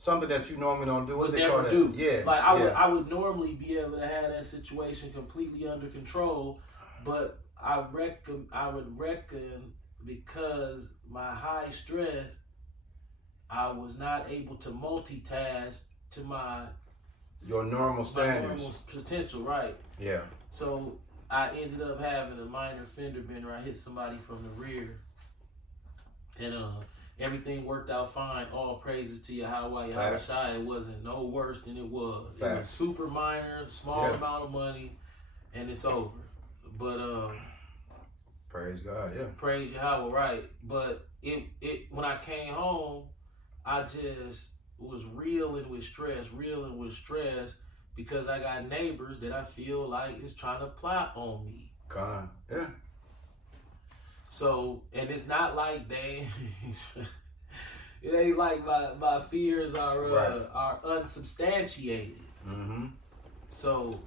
Something that you normally don't do. What would they call never that? do. Yeah. Like I would normally be able to have that situation completely under control, but I would reckon because my high stress, I was not able to multitask to my your normal my standards. normal potential, right? Yeah. So I ended up having a minor fender bender. I hit somebody from the rear, and everything worked out fine. All praises to Yahweh Yahushua. It wasn't no worse than it was. It was super minor, small amount of money, and it's over. But praise God, yeah. Praise Yahweh, right? But it when I came home, I just was reeling with stress because I got neighbors that I feel like is trying to plot on me. God, yeah. So, and it's not like they, it ain't like my fears are unsubstantiated. Mm-hmm. So,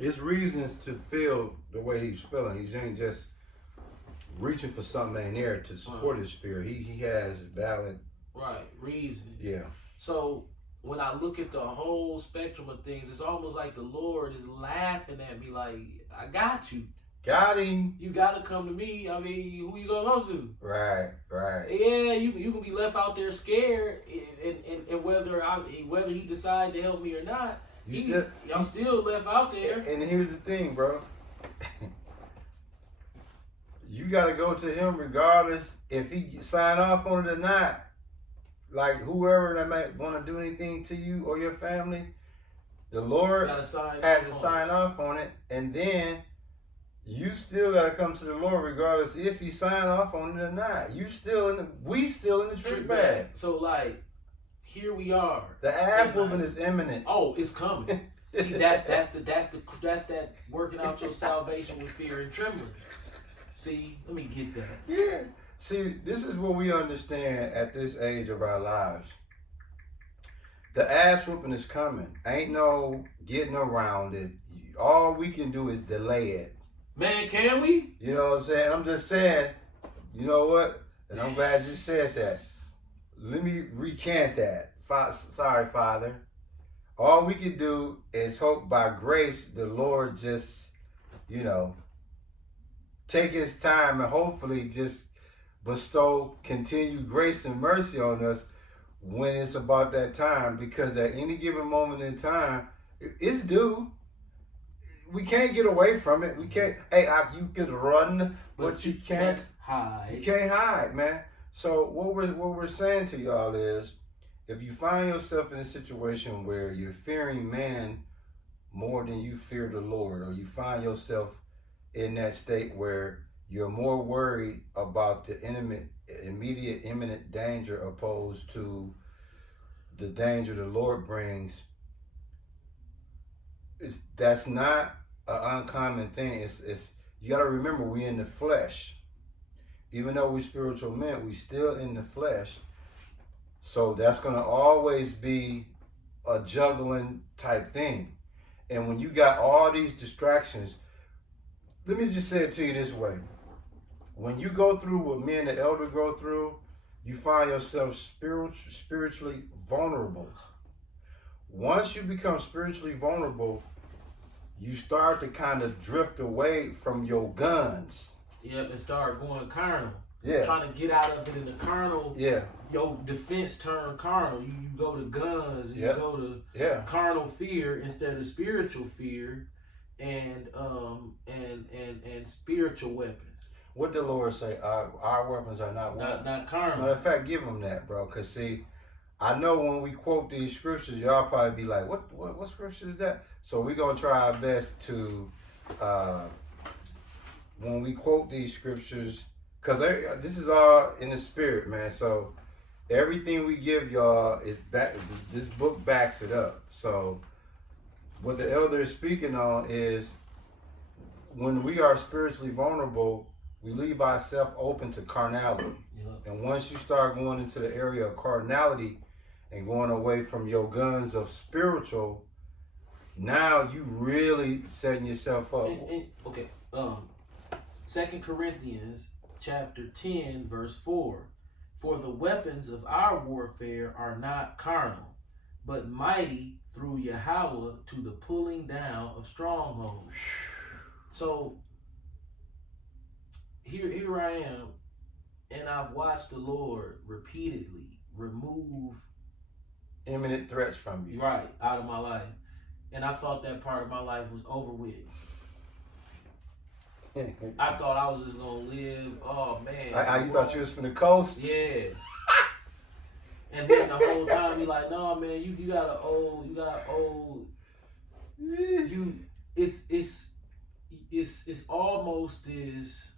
it's reasons to feel the way he's feeling. He ain't just reaching for something in there to support his fear. He has valid reason. Yeah. So when I look at the whole spectrum of things, it's almost like the Lord is laughing at me, like, I got you. Got him. You gotta come to me. I mean, who you gonna go to? Right. Yeah, you can be left out there scared, and whether he decide to help me or not, I'm still left out there. And here's the thing, bro. You gotta go to him regardless if he sign off on it or not. Like whoever that might want to do anything to you or your family, the Lord has to sign off on it, and then you still gotta come to the Lord regardless if he sign off on it or not. We still in the trick bag. So like, here we are. The ass whooping is imminent. Oh, it's coming. See, that's that working out your salvation with fear and trembling. See, let me get that. Yeah. See, this is what we understand at this age of our lives. The ass whooping is coming. Ain't no getting around it. All we can do is delay it. Man, can we? You know what I'm saying? I'm just saying, you know what? And I'm glad you said that. Let me recant that. Sorry, Father. All we can do is hope by grace the Lord just, take his time and hopefully just bestow continued grace and mercy on us when it's about that time, because at any given moment in time, it's due. We can't get away from it. We can't. Hey, you could run, but you can't hide. You can't hide, man. So what we're saying to y'all is, if you find yourself in a situation where you're fearing man more than you fear the Lord, or you find yourself in that state where you're more worried about the immediate, imminent danger opposed to the danger the Lord brings, that's not an uncommon thing. It's you got to remember, we in the flesh. Even though we spiritual men, we still in the flesh. So that's going to always be a juggling type thing. And when you got all these distractions, let me just say it to you this way. When you go through what me and the elder go through, you find yourself spiritually vulnerable. Once you become spiritually vulnerable, you start to kind of drift away from your guns. Yep, and start going carnal. Yeah. Trying to get out of it in the carnal. Yeah. Your defense turn carnal. You go to guns and you go to carnal fear instead of spiritual fear and spiritual weapons. What the Lord say? Our weapons are not carnal. Matter of fact, give them that, bro. Cause see, I know when we quote these scriptures, y'all probably be like, "What scripture is that?" So we're gonna try our best to, when we quote these scriptures, cause this is all in the spirit, man. So everything we give y'all is back. This book backs it up. So what the elder is speaking on is, when we are spiritually vulnerable, we leave ourselves open to carnality. Yeah. And once you start going into the area of carnality and going away from your guns of spiritual, now you really setting yourself up. Okay. 2 Corinthians chapter 10, verse 4. For the weapons of our warfare are not carnal, but mighty through Yahweh to the pulling down of strongholds. So here I am, and I've watched the Lord repeatedly remove imminent threats from you. Right, out of my life. and I thought that part of my life was over with. I thought I was just gonna live. Oh man! You thought you was from the coast? Yeah. And then the whole time you like, no man, you got an old, you. It's almost as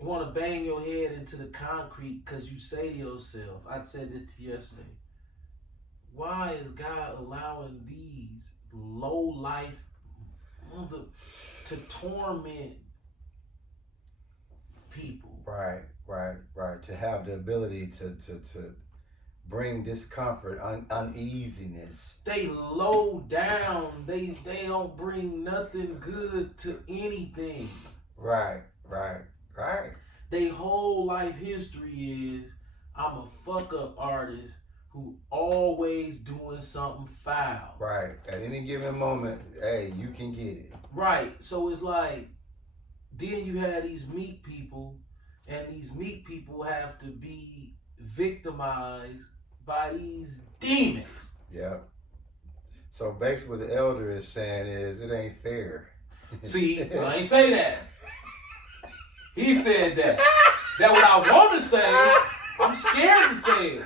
you want to bang your head into the concrete because you say to yourself, I said this to you yesterday. Why is God allowing these low life to torment people? Right. To have the ability to bring discomfort, uneasiness. They low down. They don't bring nothing good to anything. Right. They whole life history is I'm a fuck up artist who always doing something foul. Right. At any given moment, hey, you can get it. Right. So it's like, then you have these meek people, and these meek people have to be victimized by these demons. Yeah. So basically what the elder is saying is it ain't fair. See, I ain't say that. He said that. That what I want to say, I'm scared to say it.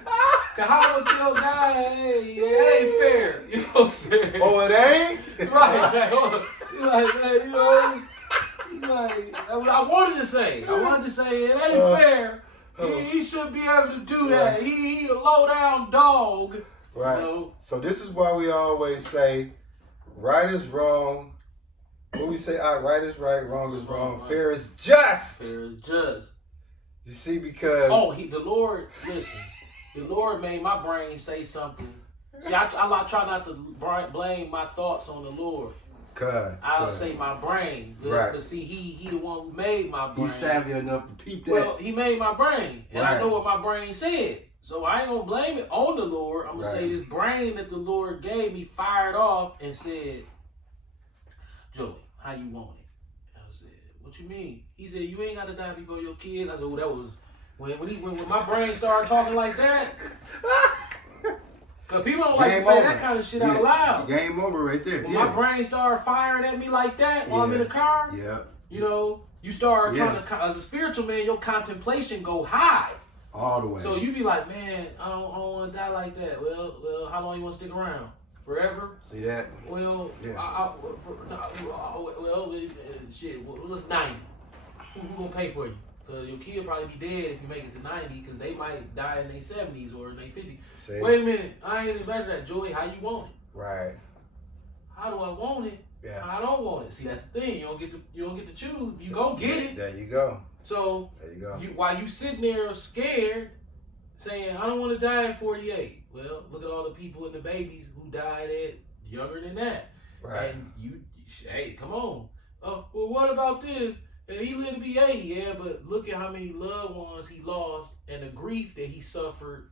Cause how would tell God, hey, it ain't fair. You know what I'm saying? Oh, it ain't? Right. Like, man, you know, like, I wanted to say. I wanted to say it ain't fair. He should be able to do that. Right. He a low down dog. Right. You know? So this is why we always say right is wrong. What we say, right is right, wrong is wrong. Right. Fair is just. Fair is just. You see, because The Lord, listen. The Lord made my brain say something. See, I try not to blame my thoughts on the Lord. I'll say my brain. Right. But see, he the one who made my brain. He's savvy enough to peep that. Well, he made my brain. And Right. I know what my brain said. So I ain't gonna blame it on the Lord. I'm gonna Right. say this brain that the Lord gave me fired off and said, Joey, how you want it? I said, what you mean? He said, you ain't gotta die before your kids. I said, oh, that was when my brain started talking like that. Cause people don't like to say that kind of shit out loud. Game over right there. When my brain started firing at me like that while I'm in the car, you know, you start trying to, as a spiritual man, your contemplation go high. All the way. So you be like, man, I don't want to die like that. Well, how long you want to stick around? Forever? See that? Well, shit. What's 90? Who gonna pay for you? Cause your kid probably be dead if you make it to 90, because they might die in their 70s or in their 50s. See? Wait a minute, I ain't expecting that, Joey. How you want it? Right. How do I want it? Yeah. I don't want it. See, that's the thing. You don't get to choose. You go get it. There you go. So there you go. While you sitting there scared, saying I don't want to die at 48. Well, look at all the people and the babies who died at younger than that. Right. And hey, come on. Well, what about this? He lived to be 80, yeah, but look at how many loved ones he lost and the grief that he suffered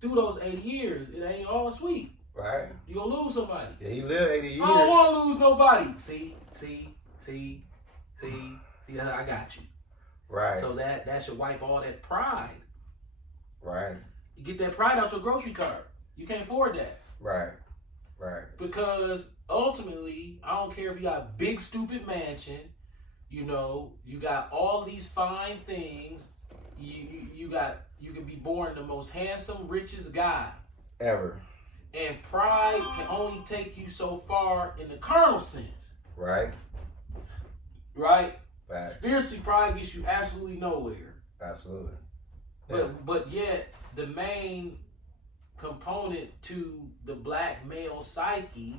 through those 80 years. It ain't all sweet. Right. You gonna lose somebody. Yeah, he lived 80 years. I don't want to lose nobody. See, I got you. Right. So that should wipe all that pride. Right. You get that pride out your grocery cart. You can't afford that. Right. Because ultimately, I don't care if you got a big stupid mansion, you know, you got all these fine things. You can be born the most handsome, richest guy ever. And pride can only take you so far in the carnal sense. Right. Right? Fact. Spiritually, pride gets you absolutely nowhere. Absolutely. Yeah. But yet, the main component to the black male psyche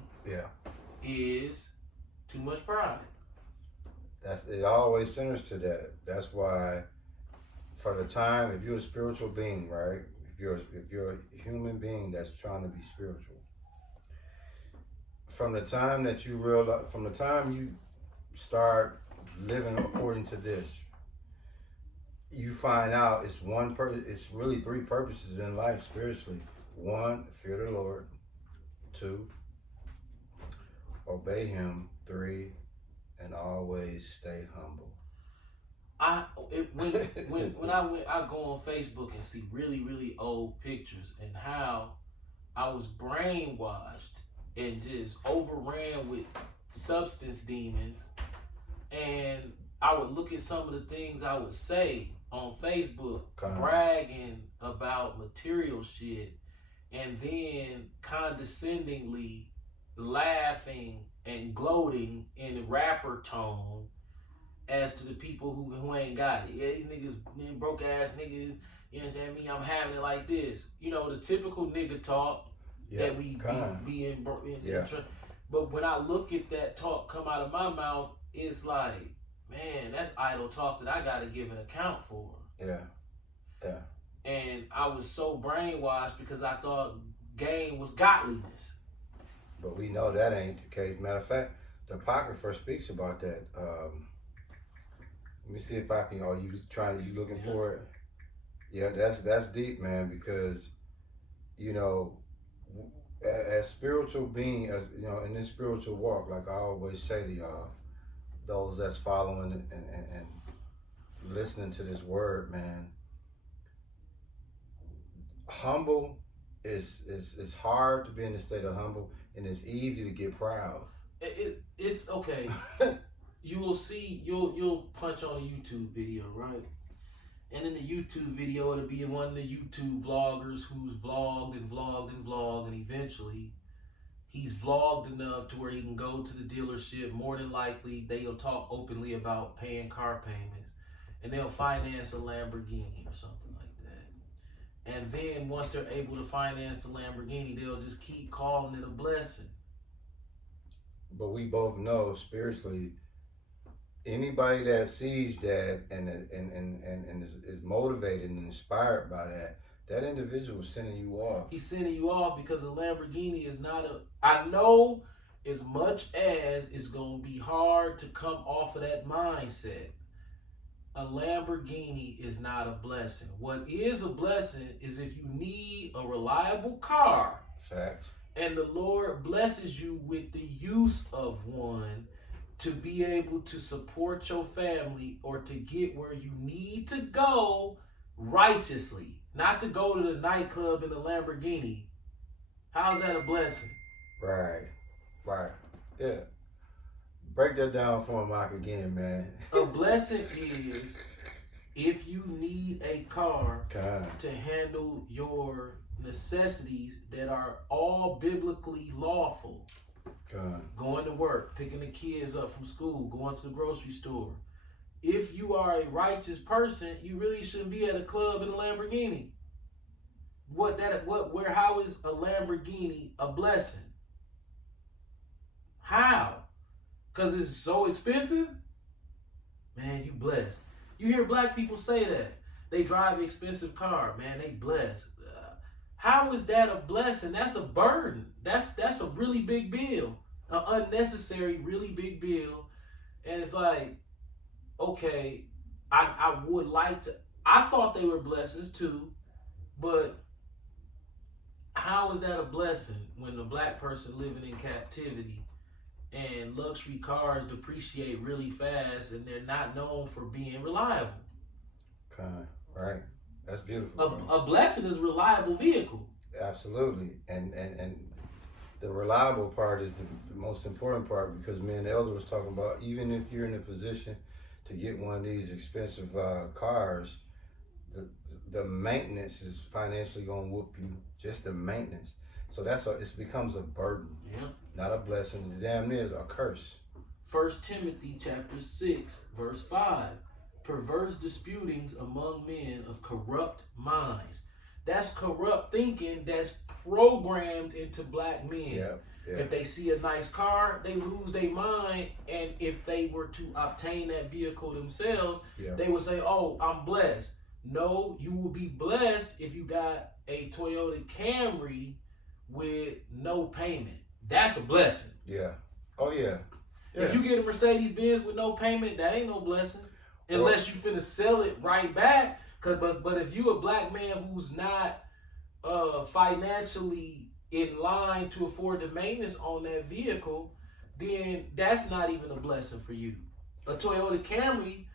is too much pride. It always centers to that. That's why, for the time, if you're a spiritual being, right? If you're a human being that's trying to be spiritual, from the time that you realize, from the time you start living according to this, you find out it's it's really three purposes in life spiritually. 1, fear the Lord. 2, obey Him. 3, and always stay humble. When I go on Facebook and see really, really old pictures and how I was brainwashed and just overran with substance demons. And I would look at some of the things I would say on Facebook, bragging about material shit, and then condescendingly laughing and gloating in rapper tone as to the people who ain't got it. Yeah, these niggas, broke ass niggas, you understand me? I'm having it like this. You know, the typical nigga talk that we be in. But when I look at that talk come out of my mouth, it's like, man, that's idle talk that I gotta give an account for. Yeah. Yeah. And I was so brainwashed because I thought game was godliness. But we know that ain't the case. Matter of fact, the Apocrypha speaks about that. Let me see if I can. Are you looking for it? Yeah, that's deep, man. Because you know, as spiritual being, as you know, in this spiritual walk, like I always say to y'all, those that's following and listening to this word, man. Humble is hard to be in the state of humble, and it's easy to get proud. It's okay. You will see, you'll punch on a YouTube video, right? And in the YouTube video, it'll be one of the YouTube vloggers who's vlogged and vlogged and vlogged, and eventually he's vlogged enough to where he can go to the dealership. More than likely, they'll talk openly about paying car payments, and they'll finance a Lamborghini or something like that. And then once they're able to finance the Lamborghini, they'll just keep calling it a blessing. But we both know spiritually, anybody that sees that and is motivated and inspired by that individual is sending you off. He's sending you off because a Lamborghini is not a... I know as much as it's going to be hard to come off of that mindset, a Lamborghini is not a blessing. What is a blessing is if you need a reliable car. Facts. And the Lord blesses you with the use of one to be able to support your family or to get where you need to go righteously. Not to go to the nightclub in the Lamborghini. How's that a blessing? Right. Yeah. Break that down for him, Mike, again, man. A blessing is if you need a car to handle your necessities that are all biblically lawful. Going to work, picking the kids up from school, going to the grocery store. If you are a righteous person, you really shouldn't be at a club in a Lamborghini. How is a Lamborghini a blessing? How? Because it's so expensive? Man, you blessed. You hear black people say that. They drive an expensive car, man, they blessed. How is that a blessing? That's a burden. That's a really big bill. An unnecessary, really big bill. And it's like, okay, I would like to... I thought they were blessings too, but how is that a blessing when a black person living in captivity and luxury cars depreciate really fast and they're not known for being reliable? Right. That's beautiful. A blessing is a reliable vehicle. Absolutely. And the reliable part is the most important part, because me and the elder was talking about, even if you're in a position to get one of these expensive cars, the maintenance is financially going to whoop you, just the maintenance. So it becomes a burden, not a blessing. It damn near is a curse. 1 Timothy chapter 6, verse 5. Perverse disputings among men of corrupt minds. That's corrupt thinking that's programmed into black men. Yeah. If they see a nice car, they lose their mind. And if they were to obtain that vehicle themselves, they would say, oh, I'm blessed. No, you will be blessed if you got a Toyota Camry with no payment. That's a blessing. Yeah. Oh, yeah. If you get a Mercedes-Benz with no payment, that ain't no blessing. Unless you finna sell it right back. But if you a black man who's not financially in line to afford the maintenance on that vehicle, then that's not even a blessing for you. A Toyota Camry,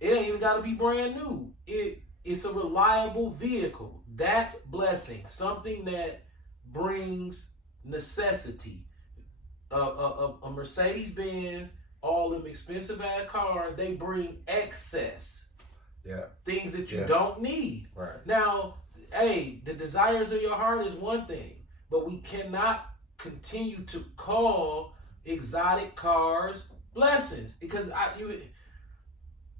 it ain't even got to be brand new. It's a reliable vehicle. That's blessing. Something that brings necessity. A Mercedes Benz, all them expensive ass cars, they bring excess. Yeah. Things that you Yeah. don't need. Right. Now, hey, the desires of your heart is one thing, but we cannot continue to call exotic cars blessings, because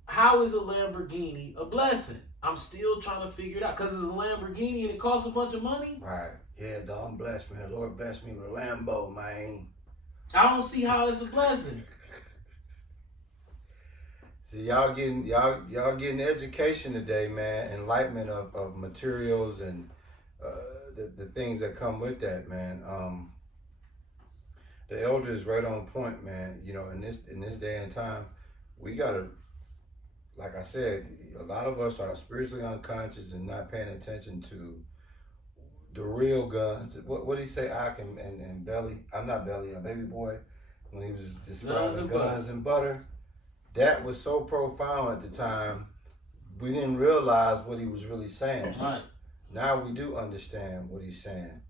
how is a Lamborghini a blessing? I'm still trying to figure it out, because it's a Lamborghini and it costs a bunch of money. Right. Yeah, dog, bless me. The Lord bless me with a Lambo, man. I don't see how it's a blessing. See, y'all getting education today, man. Enlightenment of materials and the things that come with that, man. The elder is right on point, man. You know, in this day and time, we gotta, like I said, a lot of us are spiritually unconscious and not paying attention to the real guns. What did he say, Ike and Belly? I'm not Belly, a Baby Boy, when he was describing guns and butter. That was so profound at the time, we didn't realize what he was really saying. Right. Now we do understand what he's saying.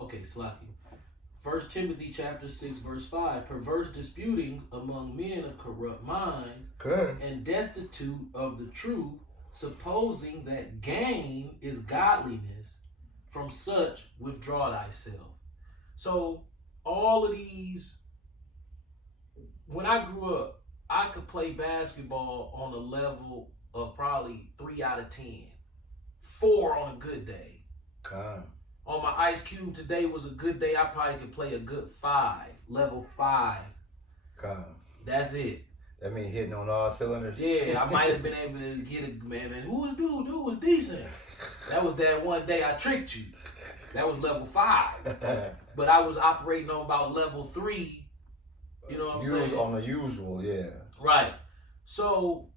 Okay, Slaki. 1 Timothy chapter 6, verse 5. Perverse disputings among men of corrupt minds, Good. and destitute of the truth, supposing that gain is godliness. From such withdraw thyself. So all of these, when I grew up, I could play basketball on a level of probably 3 out of 10. 4 on a good day. Come. On my Ice Cube today was a good day. I probably could play a good 5, level 5. Come. That's it. That mean hitting on all cylinders? Yeah, I might have been able to get a man. Who was dude? Dude was decent. That was that one day I tricked you. That was level 5. But I was operating on about level 3. You know what I'm saying? On the usual, yeah. Right. So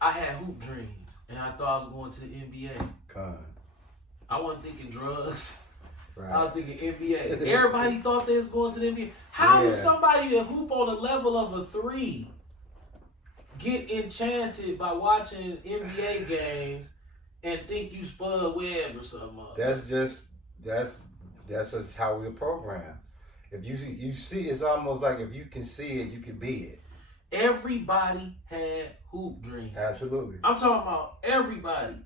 I had hoop dreams, and I thought I was going to the NBA. Come. I wasn't thinking drugs. Right. I was thinking NBA. Everybody thought they was going to the NBA. How does somebody that hoop on a level of a 3 get enchanted by watching NBA games and think you Spud Webb or something? That's just how we're programmed. If you see, it's almost like if you can see it, you can be it. Everybody had hoop dreams. Absolutely. I'm talking about everybody.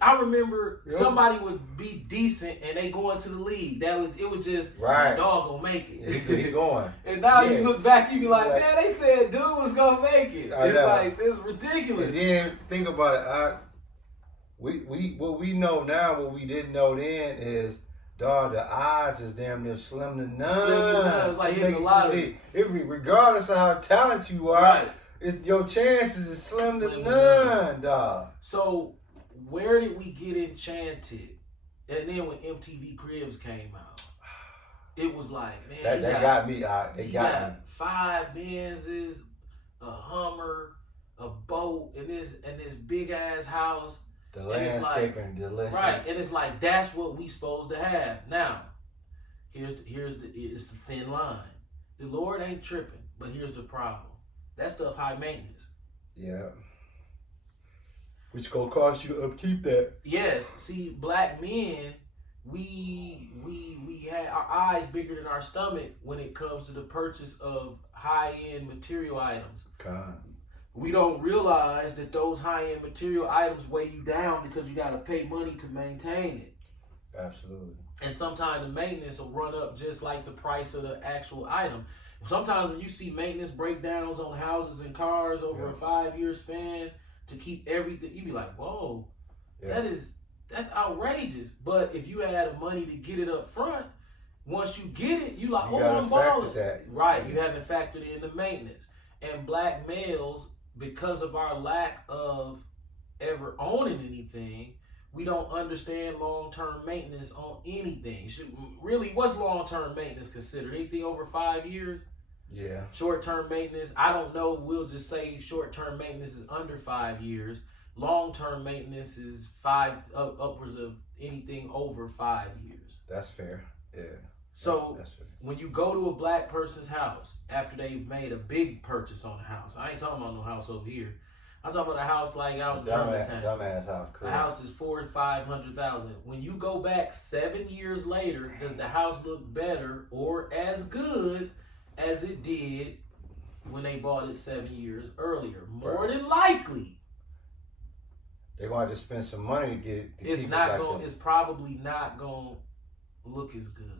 I remember somebody would be decent and they go into the league. It was just right. Dog gonna make it. He going. And now you look back, you be like, man, they said dude was gonna make it. It's like, it's ridiculous. And then think about it. What we know now, what we didn't know then is, dog, the odds is damn near slim to none. Slim to none. It's like hitting the lottery. Regardless of how talented you are, right. Your chances is slim to none, dog. So where did we get enchanted? And then when MTV Cribs came out, it was like, man, that got me out. They got me. 5 Benzes, a Hummer, a boat, and this big ass house. The landscaping, delicious. Right, and it's like, that's what we supposed to have. Now, it's a thin line. The Lord ain't tripping, but here's the problem. That stuff high maintenance. Yeah. Which gonna cost you to upkeep that. Yes. See, black men, we had our eyes bigger than our stomach when it comes to the purchase of high-end material items. God. We don't realize that those high-end material items weigh you down because you got to pay money to maintain it. Absolutely. And sometimes the maintenance will run up just like the price of the actual item. Sometimes when you see maintenance breakdowns on houses and cars over a 5-year span to keep everything, you be like, whoa, that's outrageous. But if you had the money to get it up front, once you get it, you like, I'm balling. Right, you haven't factored in the maintenance. And black males, because of our lack of ever owning anything, we don't understand long-term maintenance on anything. Really, what's long-term maintenance considered? Anything over 5 years? Yeah. Short-term maintenance, I don't know. We'll just say short-term maintenance is under 5 years. Long-term maintenance is upwards of anything over 5 years. That's fair. Yeah. So that's fair. When you go to a black person's house after they've made a big purchase on a house, I ain't talking about no house over here. I'm talking about a house like out in Dumbass, Germantown. dumbass house. A Correct. house is $400,000 to $500,000. When you go back 7 years later, does the house look better or as good as it did when they bought it 7 years earlier? More than likely, They're going to have to spend some money to get. it's not going. It's probably not going to look as good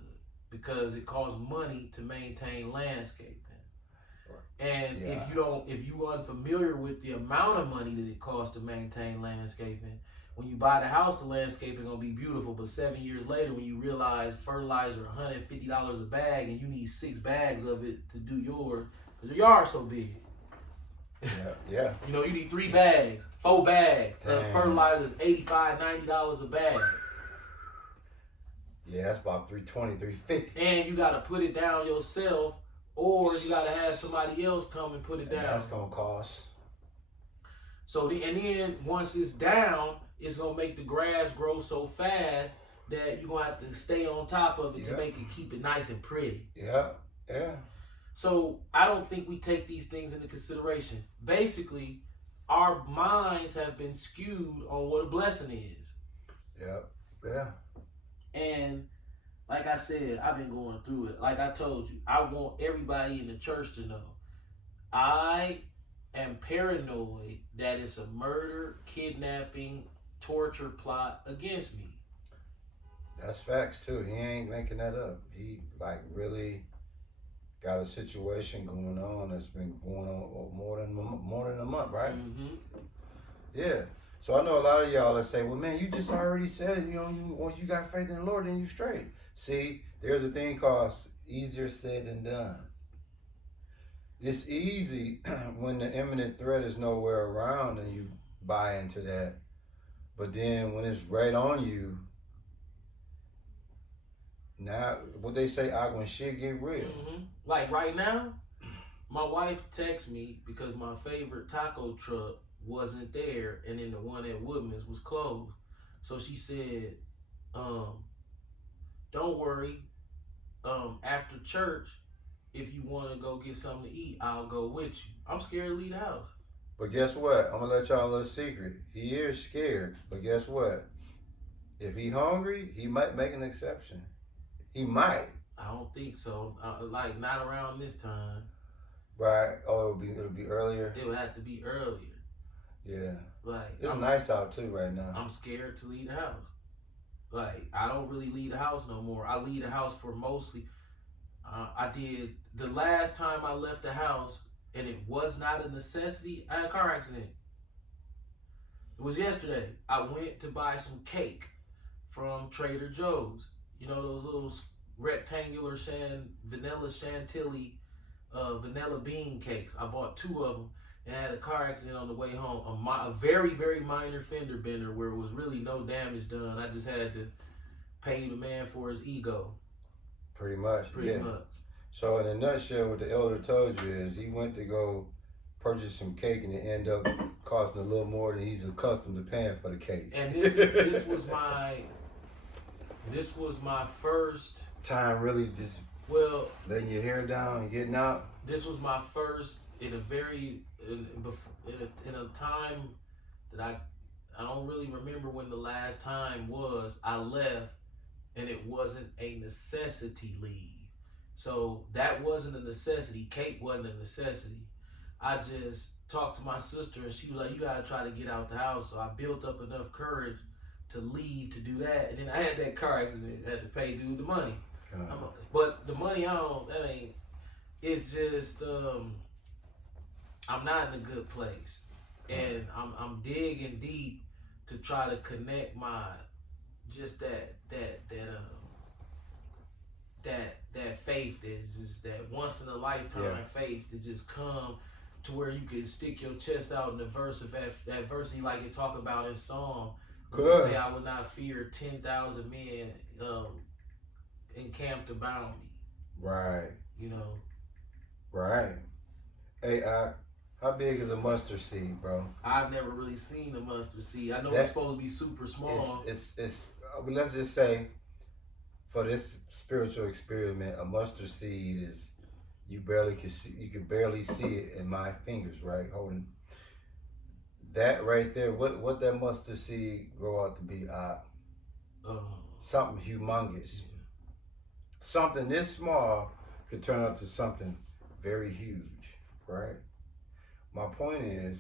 because it costs money to maintain landscaping. And Yeah. if you unfamiliar with the amount of money that it costs to maintain landscaping, when you buy the house, the landscaping gonna be beautiful. But 7 years later, when you realize fertilizer $150 a bag, and you need 6 bags of it to do yours, because your yard's so big. Yeah. You know, you need 3 bags, 4 bags. Damn. Fertilizer is $85, $90 a bag. Yeah, that's about $320, $350. And you gotta put it down yourself, or you gotta have somebody else come and put it down. That's gonna cost. So and then once it's down, it's gonna make the grass grow so fast that you're gonna have to stay on top of it to make it keep it nice and pretty. Yeah. So I don't think we take these things into consideration. Basically, our minds have been skewed on what a blessing is. Yeah. And like I said, I've been going through it. Like I told you, I want everybody in the church to know I am paranoid that it's a murder, kidnapping, torture plot against me. That's facts too. He ain't making that up. He really got a situation going on that's been going on more than a month, right? Mm-hmm. Yeah. So I know a lot of y'all that say, "Well, man, you just already said it. Once you got faith in the Lord, then you straight." See, there's a thing called easier said than done. It's easy when the imminent threat is nowhere around and you buy into that. But then when it's right on you, now what they say, when shit get real. Mm-hmm. Like right now, my wife texted me because my favorite taco truck wasn't there, and then the one at Woodman's was closed. So she said, don't worry, after church, if you want to go get something to eat, I'll go with you. I'm scared to leave the house. But guess what? I'm going to let y'all a little secret. He is scared, but guess what? If he hungry, he might make an exception. He might. I don't think so. Like, not around this time. Right. Oh, it'll be earlier? It would have to be earlier. Yeah. Like, it's nice out too right now. I'm scared to leave the house. Like, I don't really leave the house no more. I leave the house for mostly. I did the last time I left the house, and it was not a necessity. I had a car accident. It was yesterday. I went to buy some cake from Trader Joe's. You know those little rectangular vanilla chantilly, vanilla bean cakes. I bought 2 of them and had a car accident on the way home. A very, very minor fender bender where it was really no damage done. I just had to pay the man for his ego. Pretty much. Pretty much. So in a nutshell, what the elder told you is he went to go purchase some cake and it ended up costing a little more than he's accustomed to paying for the cake. And this was my first time really just letting your hair down and getting out. This was my first in a time that I don't really remember when the last time was I left, and it wasn't a necessity leave. So that wasn't a necessity. Cake wasn't a necessity. I just talked to my sister, and she was like, "You gotta try to get out the house." So I built up enough courage to leave to do that, and then I had that car accident. I had to pay dude the money. But the money it's just I'm not in a good place, and I'm digging deep to try to connect my just that faith that is just that once in a lifetime faith to just come to where you can stick your chest out in the verse of that verse you like to talk about in Psalm. Say I would not fear 10,000 men encamped about me. Right. You know. Right. Hey, how big is a mustard seed, bro? I've never really seen a mustard seed. I know it's supposed to be super small. It's let's just say for this spiritual experiment, a mustard seed is you can barely see it in my fingers, right? Holding That right there, what that mustard seed grow out to be? Something humongous. Yeah. Something this small could turn out to something very huge, right? My point is,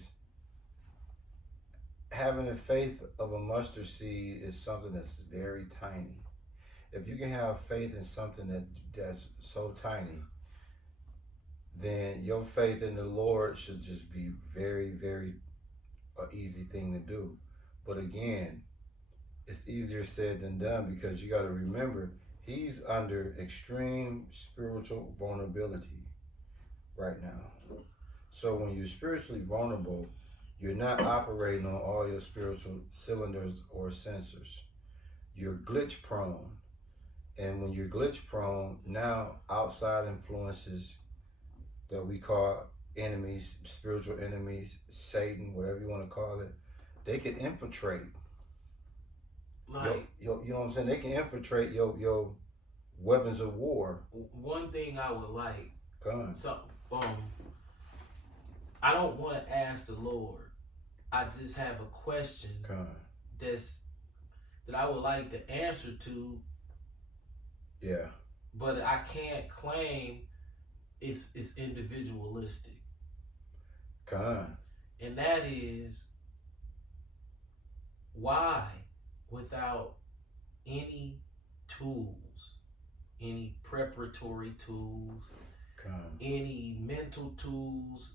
having the faith of a mustard seed is something that's very tiny. If you can have faith in something that's so tiny, then your faith in the Lord should just be very, very a easy thing to do. But again, it's easier said than done because you got to remember he's under extreme spiritual vulnerability right now. So when you're spiritually vulnerable, you're not operating on all your spiritual cylinders or sensors. You're glitch prone. And when you're glitch prone, now outside influences that we call enemies, spiritual enemies, Satan, whatever you want to call it, they can infiltrate. Like, you know what I'm saying? They can infiltrate your weapons of war. one thing I would like, Come so I don't want to ask the Lord. I just have a question on. that I would like the answer to. Yeah. But I can't claim it's individualistic. Come on. And that is why, without any tools, any preparatory tools, Come on. any mental tools,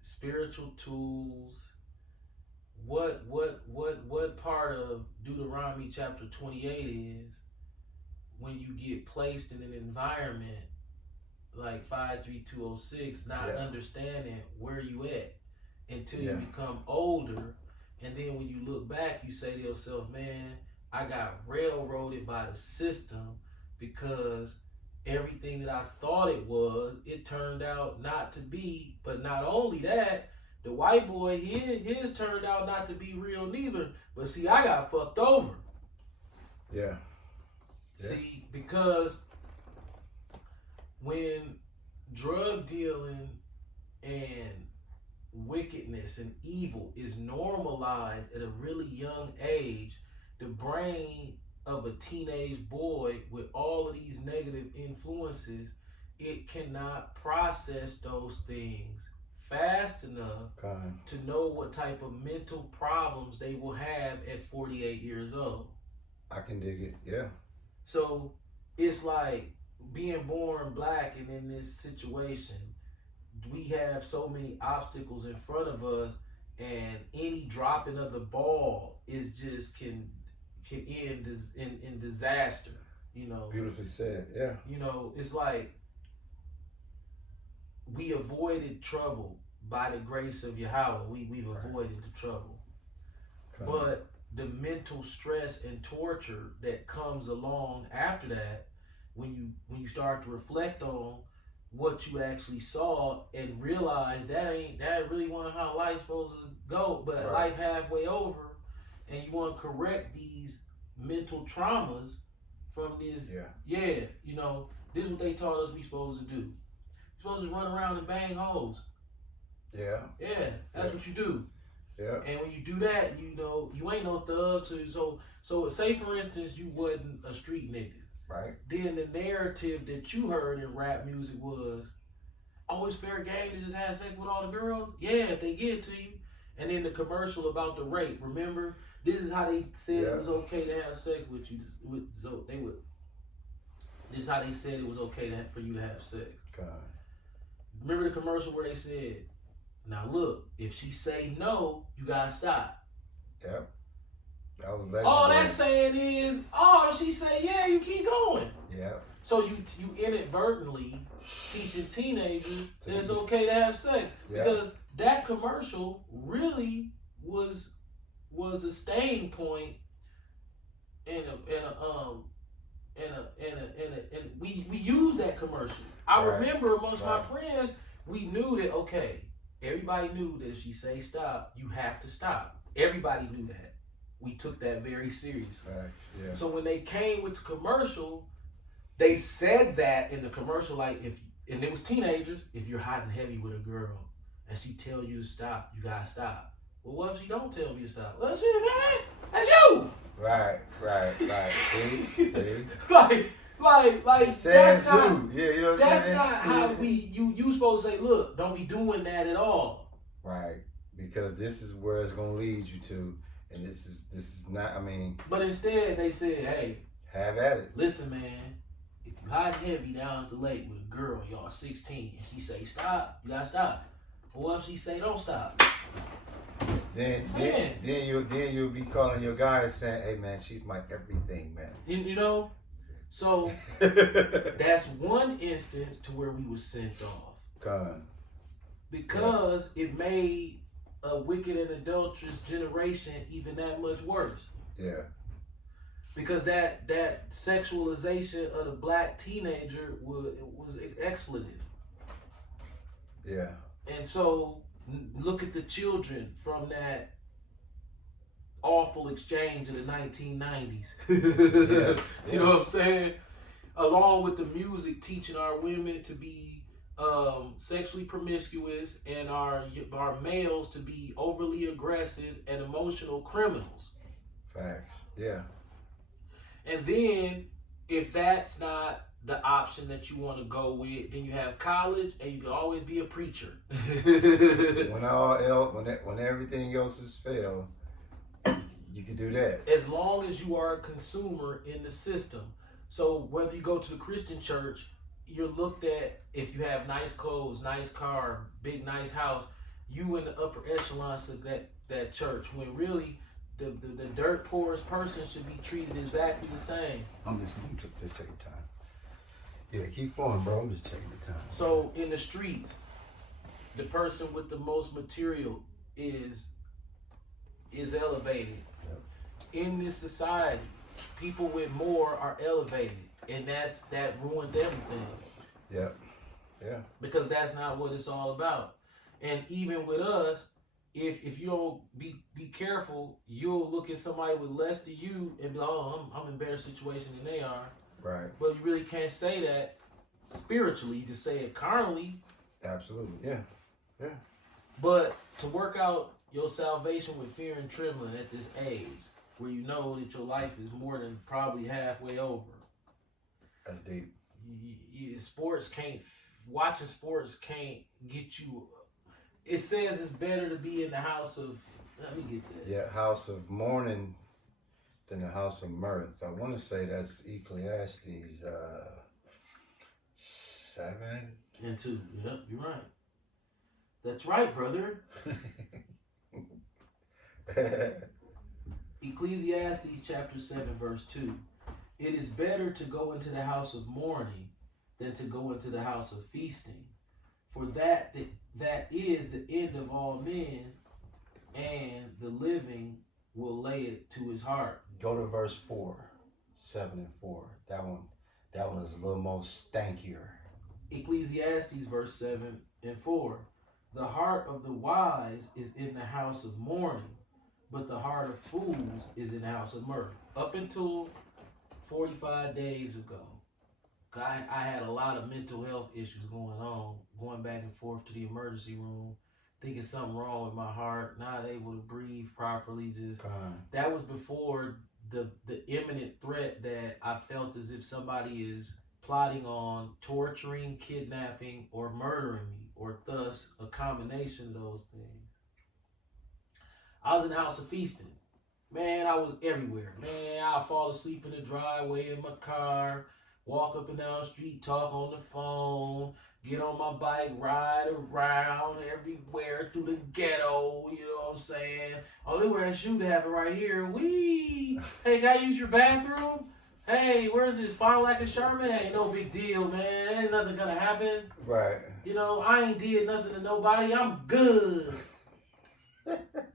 spiritual tools, what part of Deuteronomy chapter 28 is when you get placed in an environment like 53206, not Yeah. understanding where you at until Yeah. you become older, and then when you look back, you say to yourself, "Man, I got railroaded by the system because everything that I thought it turned out not to be." But not only that, the white boy his turned out not to be real neither. But see, I got fucked over. Yeah. Yeah. See, because when drug dealing and wickedness and evil is normalized at a really young age, the brain of a teenage boy with all of these negative influences, it cannot process those things fast enough to know what type of mental problems they will have at 48 years old. I can dig it. Yeah. So it's like being born black, and in this situation, we have so many obstacles in front of us, and any dropping of the ball is just can end in disaster. You know. Beautifully said. Yeah. You know, it's like we avoided trouble by the grace of Yahweh. We've avoided the trouble, but the mental stress and torture that comes along after that, when you start to reflect on what you actually saw and realize that really wasn't how life's supposed to go, but life halfway over, and you want to correct these mental traumas from this. Yeah, you know, this is what they taught us we supposed to do. You're supposed to run around and bang hoes. Yeah. Yeah, that's what you do. Yeah. And when you do that, you know, you ain't no thug. So say for instance, you wasn't a street nigga. Right. Then the narrative that you heard in rap music was, "Oh, it's fair game to just have sex with all the girls." Yeah, if they give it to you. And then the commercial about the rape. Remember, this is how they said it was okay to have sex with you. This is how they said it was okay for you to have sex. God. Remember the commercial where they said, "Now look, if she say no, you gotta stop." Yep. That was legendary. All that's saying is, if she say yeah, you keep going. Yep. So you inadvertently teaching teenagers that it's okay to have sex, because that commercial really was a staying point, and we used that commercial. I remember amongst my friends, we knew that, okay, everybody knew that if she say stop, you have to stop. Everybody knew that. We took that very seriously. Yeah. So when they came with the commercial, they said that in the commercial, like, and it was teenagers, if you're hot and heavy with a girl and she tell you to stop, you gotta stop. Well, what if she don't tell me to stop? Well, shit, man, that's you. Right. See? like that's not. Yeah, you know what I'm That's saying? not how you supposed to say, look, don't be doing that at all. Right. Because this is where it's gonna lead you to, and this is not. I mean. But instead, they said, hey, have at it. Listen, man. If you hot and heavy down at the lake with a girl, y'all 16, and she say stop, you gotta stop. Or what if she say don't stop? Then you'll be calling your guys saying, hey man, she's my everything, man. You know? So that's one instance to where we was sent off. God. Because it made a wicked and adulterous generation even that much worse. Yeah. Because that sexualization of the black teenager was expletive. Yeah. And so look at the children from that awful exchange of the 1990s. Yeah. You know what I'm saying? Along with the music teaching our women to be sexually promiscuous and our males to be overly aggressive and emotional criminals. Facts. Yeah. And then if that's not the option that you want to go with, then you have college, and you can always be a preacher. when everything else has failed, you can do that. As long as you are a consumer in the system. So whether you go to the Christian church, you're looked at if you have nice clothes, nice car, big nice house, you in the upper echelons of that church. When really the dirt poorest person should be treated exactly the same. I'm just taking time. Yeah, keep flowing, bro. I'm just taking the time. So in the streets, the person with the most material is elevated. Yep. In this society, people with more are elevated, and that ruined everything. Yep. Yeah. Because that's not what it's all about. And even with us, if you don't be careful, you'll look at somebody with less than you and be like, oh, I'm in a better situation than they are. Right. But you really can't say that spiritually. You can say it carnally. Absolutely. Yeah. Yeah. But to work out your salvation with fear and trembling at this age, where you know that your life is more than probably halfway over. That's deep. Watching sports can't get you. It says it's better to be in the house of. Let me get that. Yeah, house of mourning than the house of mirth. I want to say that's Ecclesiastes 7:2. Yep, you're right. That's right, brother. Ecclesiastes chapter 7, verse 2. It is better to go into the house of mourning than to go into the house of feasting. For that is the end of all men, and the living will lay it to his heart. Go to verse 4, 7 and 4. That one is a little more stankier. Ecclesiastes verse 7 and 4. The heart of the wise is in the house of mourning, but the heart of fools is in the house of mirth. Up until 45 days ago, I had a lot of mental health issues going on, going back and forth to the emergency room, thinking something wrong with my heart, not able to breathe properly. That was before the imminent threat that I felt as if somebody is plotting on torturing, kidnapping, or murdering me, or thus a combination of those things. I was in the house of feasting. Man, I was everywhere. Man, I'll fall asleep in the driveway in my car, walk up and down the street, talk on the phone, get on my bike, ride around everywhere through the ghetto, you know what I'm saying? Oh, look where that shooting happened right here. Wee! Hey, can I use your bathroom? Hey, where's this? Fine like a Sherman? Ain't no big deal, man. Ain't nothing gonna happen. Right. You know, I ain't did nothing to nobody. I'm good.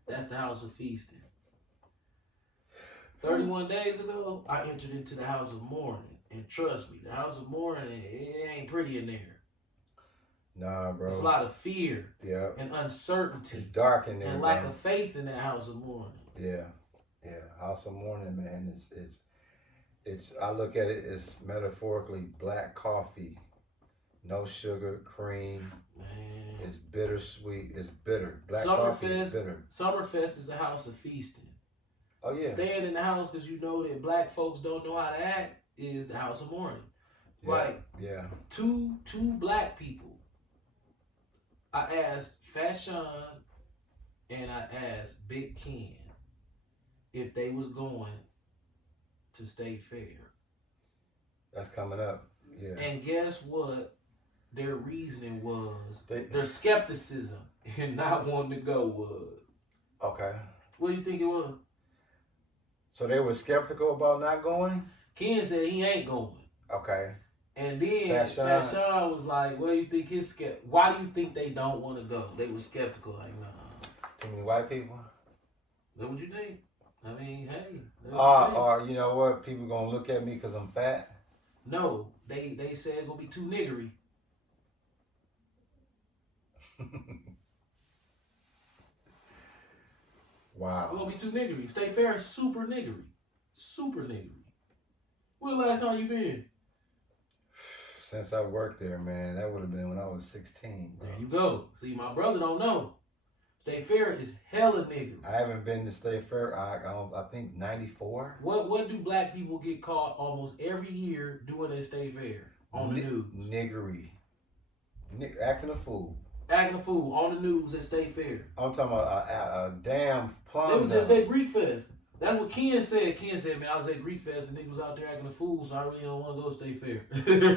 That's the house of feasting. 31 days ago, I entered into the house of mourning. And trust me, the house of mourning, it ain't pretty in there. Nah, bro. It's a lot of fear. Yeah. And uncertainty. It's dark in there. And lack of faith in that house of mourning. Yeah. Yeah. House of mourning, man, it's I look at it as metaphorically black coffee No sugar, cream. Man. It's bittersweet. It's bitter. Black coffee is bitter. Summerfest is a house of feasting. Oh yeah. Staying in the house because you know that black folks don't know how to act is the house of mourning. Yeah. Like Yeah. two black people. I asked Fat Sean and I asked Big Ken if they was going to State Fair. That's coming up. Yeah. And guess what? Their reasoning was their skepticism in not wanting to go was. Okay. What do you think it was? So they were skeptical about not going? Ken said he ain't going. Okay. And then Fat Sean was like, "What do you think his why do you think they don't want to go?" They were skeptical, like, nah. Too many white people? Is that what you think? I mean, hey. Or you know what? People gonna look at me because I'm fat? No, they said it's gonna be too niggery. Wow. It's gonna be too niggery. State Fair is super niggery. Super niggery. When the last time you been? Since I worked there, man, that would have been when I was 16. Bro. There you go. See, my brother don't know. State Fair is hella niggery. I haven't been to State Fair. I think 94. What do black people get caught almost every year doing at State Fair on the news? Niggery. Acting a fool. Acting a fool on the news at State Fair. I'm talking about a damn plum. It was just that Greek Fest. That's what Ken said. Ken said, man, I was at Greek Fest and niggas was out there acting a fool, so I really don't want to go to State Fair.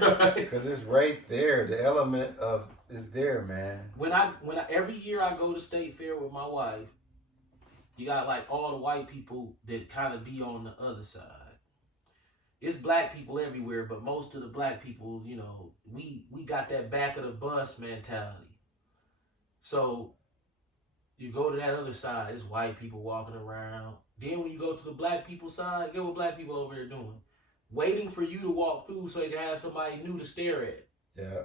Right? Because it's right there. The element of is there, man. When I every year I go to State Fair with my wife, you got like all the white people that kind of be on the other side. It's black people everywhere, but most of the black people, you know, we got that back of the bus mentality. So you go to that other side, it's white people walking around. Then when you go to the black people side, get what black people over there doing. Waiting for you to walk through so you can have somebody new to stare at. Yeah.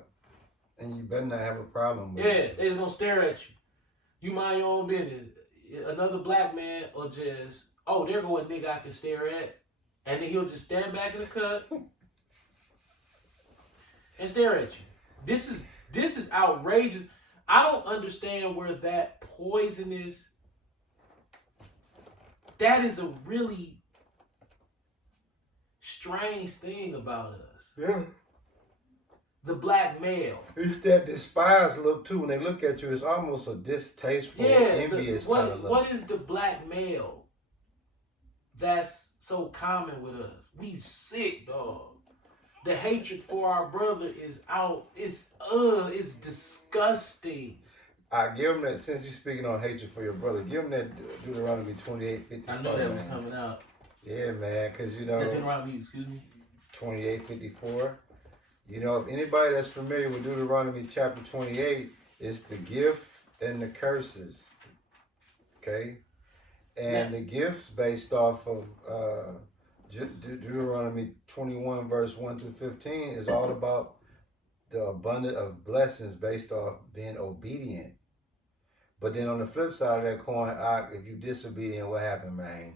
And you better not have a problem with it. Yeah, they're going to stare at you. You mind your own business. Another black man will just, oh, there go a nigga I can stare at. And then he'll just stand back in the cut and stare at you. This is outrageous. I don't understand where that poisonous, that is a really strange thing about us. Yeah. The black male. It's that despised look too. When they look at you, it's almost a distasteful, envious kind of look. What is the black male that's so common with us? We sick, dog. The hatred for our brother is out. It's disgusting. I give him that, since you're speaking on hatred for your brother, give him that Deuteronomy 28:54. I know that was coming out. Yeah, man, because you know. Deuteronomy, excuse me. 28:54. You know, if anybody that's familiar with Deuteronomy chapter 28, it's the gift and the curses. Okay? And the gifts based off of Deuteronomy 21 verse 1 through 15 is all about the abundance of blessings based off being obedient. But then on the flip side of that coin, if you disobedient, what happened, man?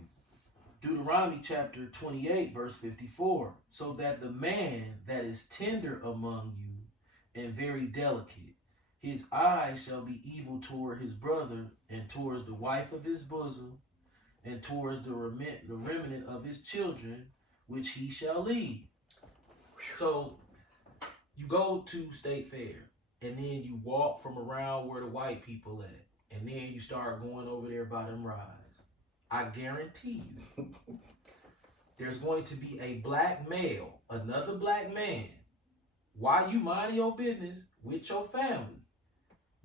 Deuteronomy chapter 28 verse 54. So that the man that is tender among you and very delicate, his eyes shall be evil toward his brother and towards the wife of his bosom and towards the remnant of his children, which he shall lead. So you go to State Fair, and then you walk from around where the white people at, and then you start going over there by them rides. I guarantee you, there's going to be a black male, another black man, while you mind your business with your family.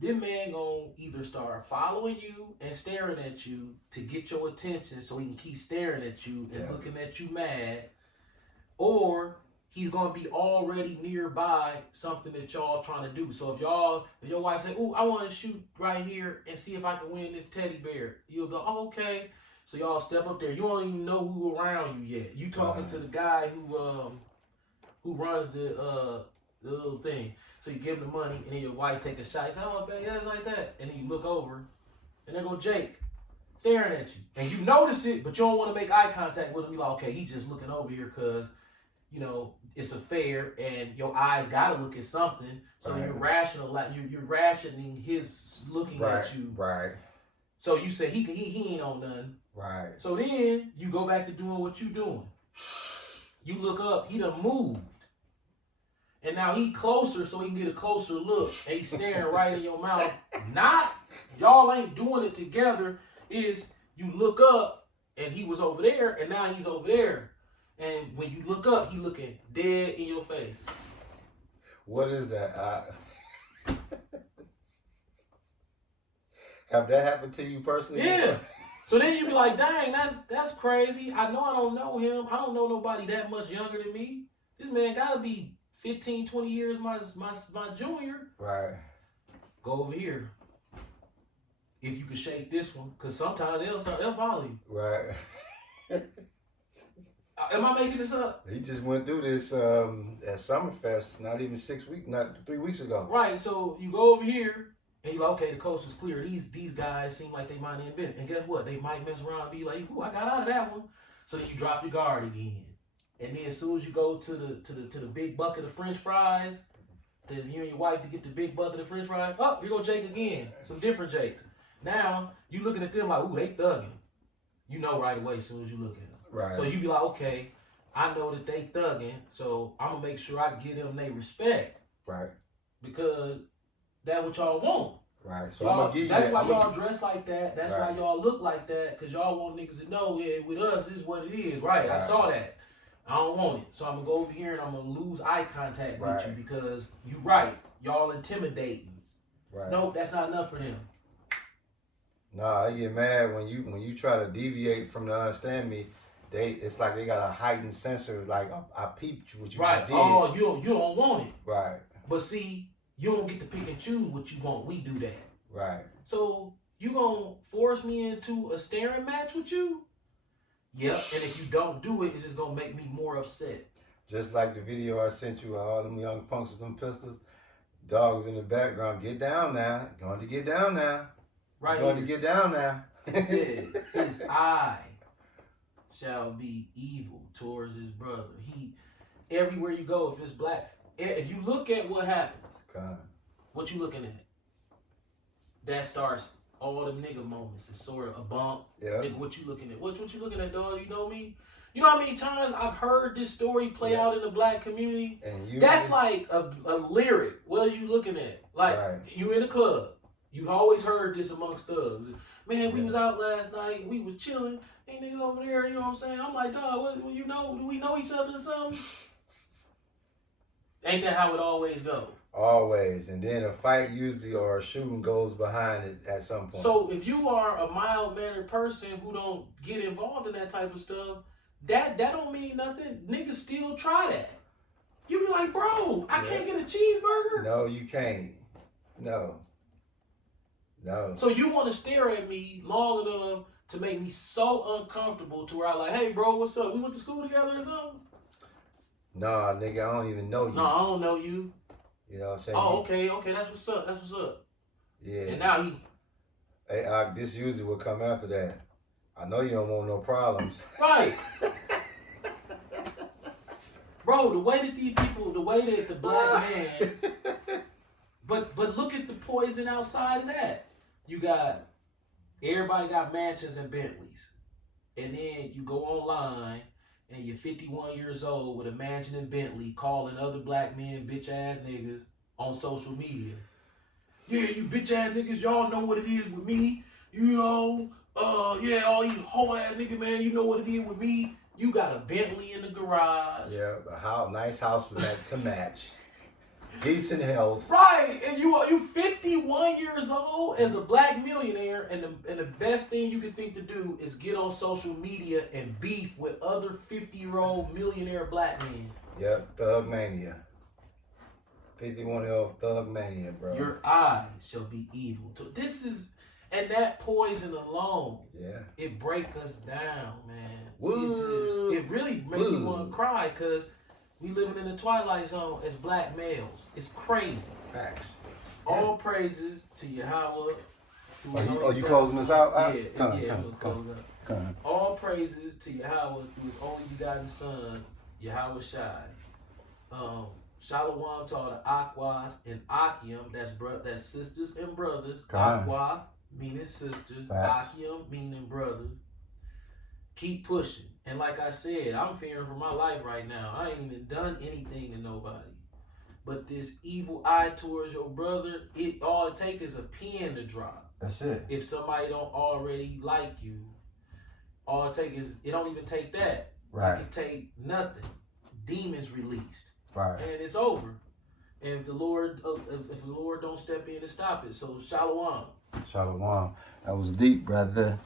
This man gonna either start following you and staring at you to get your attention so he can keep staring at you and looking at you mad, or he's gonna be already nearby something that y'all trying to do. So if your wife say, "Oh, I want to shoot right here and see if I can win this teddy bear," you'll go, "Oh, okay." So y'all step up there. You don't even know who around you yet. You talking to the guy who runs the little thing. So you give him the money, and then your wife take a shot. You say, "Oh, baby, that's like that." And then you look over, and there go Jake staring at you. And you notice it, but you don't want to make eye contact with him. You're like, okay, he's just looking over here because you know, it's a fair, and your eyes gotta look at something. So Right. you're rational, like you're rationing his looking at you. Right. So you say he ain't on nothing. Right. So then you go back to doing what you doing. You look up, he done moved. And now he closer so he can get a closer look. And he's staring right in your mouth. Not, y'all ain't doing it together. Is you look up and he was over there and now he's over there. And when you look up, he looking dead in your face. What is that? Have that happened to you personally? Yeah. So then you be like, dang, that's crazy. I know I don't know him. I don't know nobody that much younger than me. This man gotta be 15, 20 years my junior. Right. Go over here. If you can shake this one, because sometimes they'll follow you. Right. Am I making this up? He just went through this at Summerfest not 3 weeks ago. Right. So you go over here and you're like, okay, the coast is clear. These guys seem like they might invent it. And guess what? They might mess around and be like, ooh, I got out of that one. So then you drop your guard again. And then as soon as you go to the big bucket of French fries, to you and your wife to get the big bucket of French fries, oh, here go Jake again. Some different Jakes. Now you looking at them like, ooh, they thugging. You know right away as soon as you look at them. Right. So you be like, okay, I know that they thugging, so I'm gonna make sure I give them they respect. Right. Because that's what y'all want. Right. So Y'all, I'm gonna give you that's that. why y'all dress like that. That's Right. why y'all look like that. Because y'all want niggas to know, yeah, with us, this is what it is. Right. I Right. saw that. I don't want it. So I'm going to go over here and I'm going to lose eye contact with Right. you because you right. Y'all intimidating. Right. Nope, that's not enough for them. Nah, I get mad when you try to deviate from the understand me. It's like they got a heightened sensor. Like I peeped what you Right. just did. Oh, you don't want it. Right. But see, you don't get to pick and choose what you want. We do that. Right. So you gonna force me into a staring match with you? Yep. And if you don't do it, it's just gonna make me more upset. Just like the video I sent you of all them young punks with them pistols. Dogs in the background. Get down now. Going to get down now. Right. Going to here. get down now. It said, his eye shall be evil towards his brother. He, everywhere you go, if it's black, if you look at what happens, what you looking at? That starts all them nigga moments. It's sort of a bump. Yeah. Nigga, what you looking at? What you looking at, dog? You know me? You know how many times I've heard this story play out in the black community? And That's like a lyric. What are you looking at? Like, you in the club. You always heard this amongst thugs. Man, we was out last night. We was chilling. Ain't niggas over there, you know what I'm saying? I'm like, dog, what you know? Do we know each other or something? Ain't that how it always goes? Always. And then a fight usually or a shooting goes behind it at some point. So if you are a mild-mannered person who don't get involved in that type of stuff, that don't mean nothing. Niggas still try that. You be like, bro, I can't get a cheeseburger? No, you can't. No. So you want to stare at me long enough to make me so uncomfortable to where I like, hey, bro, what's up? We went to school together or something? Nah, nigga, I don't even know you. No, I don't know you. You know what I'm saying? Oh, okay, that's what's up. Yeah. And now he... Hey, this usually will come after that. I know you don't want no problems. Right. Bro, the way that these people, the way that the black man... But look at the poison outside of that. You got... Everybody got mansions and Bentleys. And then you go online and you're 51 years old with a mansion and Bentley calling other black men bitch ass niggas on social media. Yeah, you bitch ass niggas, y'all know what it is with me. You know, yeah, all you hoe ass nigga, man, you know what it is with me. You got a Bentley in the garage. Yeah, nice house to match. Decent health. Right, and you 51 years old as a black millionaire, and the best thing you can think to do is get on social media and beef with other 50-year-old millionaire black men. Yep, thug mania. 51-year-old thug mania, bro. Your eyes shall be evil. So this is, and that poison alone, it break us down, man. It really make you want to cry because we living in the twilight zone as black males. It's crazy. Facts. All praises to Yahweh. You closing this out? Yeah, I'm gonna close out. All praises to Yahweh through his only begotten son, Yahweh Shai. Shalom to all the Aqua and Akim, that's sisters and brothers. God. Aqua meaning sisters, Facts. Akim meaning brothers. Keep pushing. And like I said, I'm fearing for my life right now. I ain't even done anything to nobody. But this evil eye towards your brother, all it takes is a pen to drop. That's it. If somebody don't already like you, all it takes is, it don't even take that. Right. It can take nothing. Demons released. Right. And it's over. And if the Lord don't step in and stop it. So shalom. Shalom. That was deep, brother.